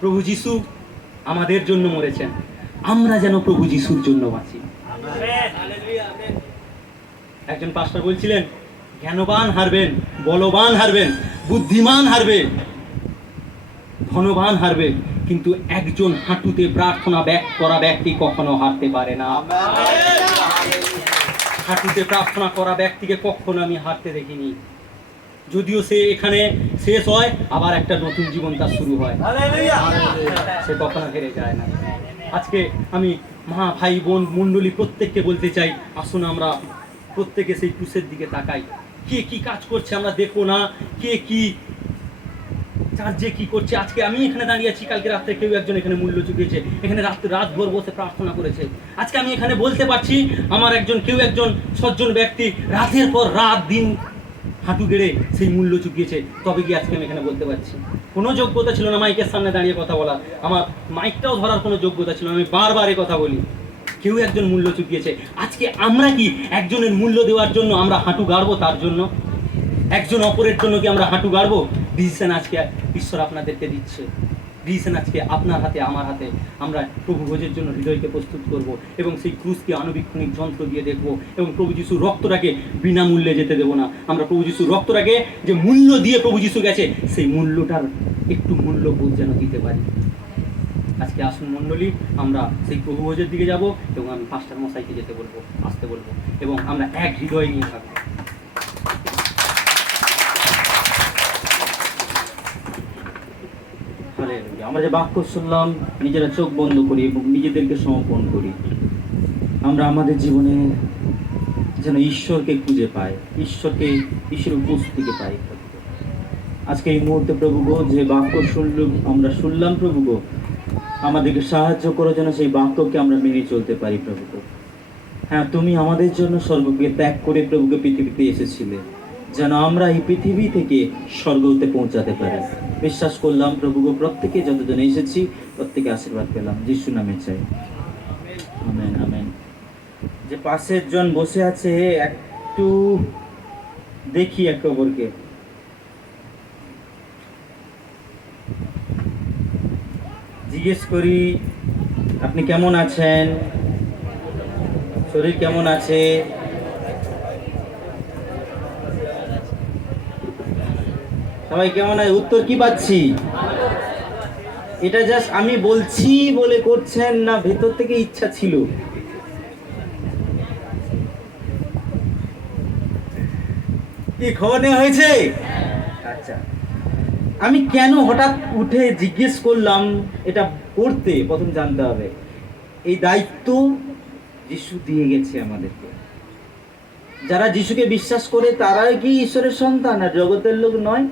প্রভু যিশু আমাদের জন্য মরেছেন, আমরা যেন প্রভু যিশুর জন্য বাঁচি। একজন পাস্টার বলছিলেন, জ্ঞানবান হারবেন, বলবান হারবেন, বুদ্ধিমান হারবে, ধনবান হারবে, কিন্তু একজন হাঁটুতে প্রার্থনা করা ব্যক্তি কখনো হারতে পারে না। হাঁটুতে প্রার্থনা করা ব্যক্তিকে কখনো আমি হারতে দেখিনি। যদিও সে এখানে শেষ হয়, আবার একটা নতুন জীবন তার শুরু হয়, সে কখনো হেরে যায় না। আজকে আমি মা, ভাই, বোন, মণ্ডলী প্রত্যেককে বলতে চাই, আসুন আমরা প্রত্যেকে সেই ক্রুশের দিকে তাকাই। কে কি কাজ করছে আমরা দেখো না, কে কি চার্চে কি করছে। আজকে আমি এখানে দাঁড়িয়ে আছি, কালকে রাত্রে কেউ একজন এখানে মূল্য চুকিয়েছে, এখানে রাতভর বসে প্রার্থনা করেছে। আজকে আমি এখানে বলতে পারছি, আমার কেউ একজন সজ্জন ব্যক্তি রাতের পর রাত দিন হাঁটু গেড়ে সেই মূল্য চুকিয়েছে, তবে কি আজকে আমি এখানে বলতে পারছি। কোনো যোগ্যতা ছিল না মাইকের সামনে দাঁড়িয়ে কথা বলা, আমার মাইকটাও ধরার কোনো যোগ্যতা ছিল না, আমি বারবার এ কথা বলি। কেউ একজন মূল্য চুকিয়েছে। আজকে আমরা কি একজনের মূল্য দেওয়ার জন্য আমরা হাঁটু গাড়বো? তার জন্য একজন অপরের জন্য কি আমরা হাঁটু গাড়বো? ডিসিশন আজকে ঈশ্বর আপনাদেরকে দিচ্ছে, ডিসিশন আজকে আপনার হাতে আমার হাতে। আমরা প্রভু ভোজের জন্য হৃদয়কে প্রস্তুত করব এবং সেই ক্রুশকে আনুবীক্ষণিক যন্ত্র দিয়ে দেখব এবং প্রভু যিশুর রক্তটাকে বিনামূল্যে যেতে দেবো না। আমরা প্রভু যিশুর রক্তটাকে যে মূল্য দিয়ে প্রভু যিশু গেছে, সেই মূল্যটার একটু মূল্যবোধ যেন দিতে পারি। আজকে আসুন মণ্ডলী, আমরা সেই প্রভু ভোজের দিকে যাব এবং আমি পাস্টার মশাইকে যেতে বলবো, আসতে বলবো এবং আমরা এক হৃদয় নিয়ে থাকবো। আমরা যে বাক্য শুনলাম, নিজেরা চোখ বন্ধ করি এবং নিজেদেরকে সমর্পণ করি। আমরা আমাদের জীবনে যেন ঈশ্বরকে খুঁজে পাই, ঈশ্বরের উপস্থিতিকে পাই। আজকে এই মুহূর্তে প্রভু গো, যে বাক্য আমরা শুনলাম প্রভু গো, আমাদেরকে সাহায্য করো যেন সেই বাক্যকে আমরা মেনে চলতে পারি প্রভু গো। হ্যাঁ, তুমি আমাদের জন্য স্বর্গকে ত্যাগ করে প্রভুকে পৃথিবীতে এসেছিলে যেন আমরা এই পৃথিবী থেকে স্বর্গতে পৌঁছাতে পারি। বিশ্বাস করলাম প্রভু গো, প্রত্যেকে যতজন এসেছি প্রত্যেকে আশীর্বাদ পেলাম, যিশু নামে চাই, আমেন আমেন। যে পাশের জন বসে আছে একটু দেখি এক খবরকে, জিজ্ঞেস করি আপনি কেমন আছেন, শরীর কেমন আছে? সবাই কেমন আছে? উত্তর কি পাচ্ছি? এটা জাস্ট আমি বলছি বলে করছেন না ভেতর থেকে ইচ্ছা ছিল? কি খবর নেওয়া হয়েছে? আচ্ছা, আমি কেন হঠাৎ উঠে জিজ্ঞেস করলাম এটা করতে, প্রথম জানতে হবে এই দায়িত্ব যিশু দিয়ে গেছে আমাদেরকে। যারা যিশুকে বিশ্বাস করে তারাই কি ঈশ্বরের সন্তান আর জগতের লোক নয়?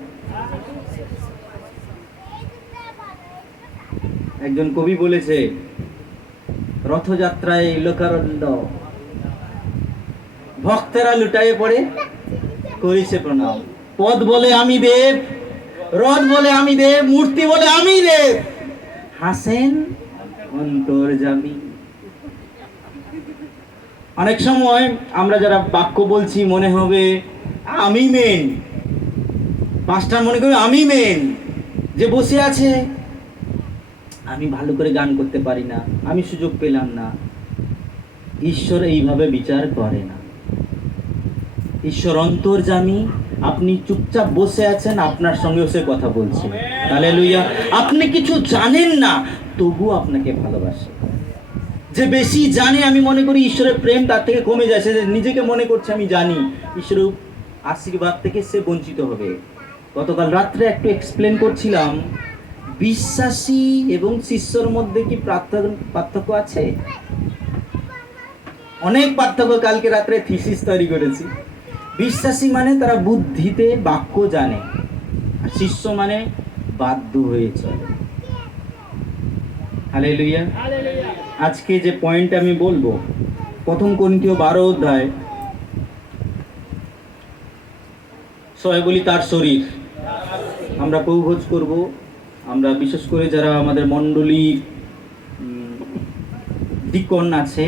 একজন কবি বলেছে, রথযাত্রায় লোকারণ্য ভক্তেরা লুটায়ে পড়ে করিছে প্রণাম। পদ বলে আমি দেব, রথ বলে আমি দেব, মূর্তি বলে আমি দেব, হাসেন অন্তর্যামী। অনেক সময় আমরা যারা বাক্য বলছি মনে হবে আমি মেন, পাঁচটার মনে করবে আমি মেন, যে বসে আছে আমি ভালো করে গান করতে পারি না, আমি সুযোগ পেলাম না। ঈশ্বর এইভাবে বিচার করে না। ঈশ্বর অন্তর্যামী, আপনি চুপচাপ বসে আছেন, আপনার সঙ্গেও সে কথা বলছে। হালেলুয়া। আপনি কিছু জানেন না, তবু আপনাকে ভালোবাসে। যে বেশি জানে, আমি মনে করি ঈশ্বরের প্রেম তার থেকে কমে যায়। সে নিজেকে মনে করছে আমি জানি, ঈশ্বরের আশীর্বাদ থেকে সে বঞ্চিত হবে। গতকাল রাত্রে একটু এক্সপ্লেন করছিলাম, বিশ্বাসী এবং শিষ্যর মধ্যে কি পার্থক্য আছে? অনেক পার্থক্য। কালকে রাত্রে থিসিস তৈরি করেছি। বিশ্বাসী মানে তারা বুদ্ধিতে বাক্য জানে, আর শিষ্য মানে বাধ্য হয়ে চলে। হালেলুয়া। আজকে যে পয়েন্ট আমি বলবো, প্রথম করিন্থীয় 12 অধ্যায়, সবাই বলি তার শরীর। আমরা প্রভুভোজ করব। আমরা বিশেষ করে যারা আমাদের মণ্ডলী ডিকন আছে,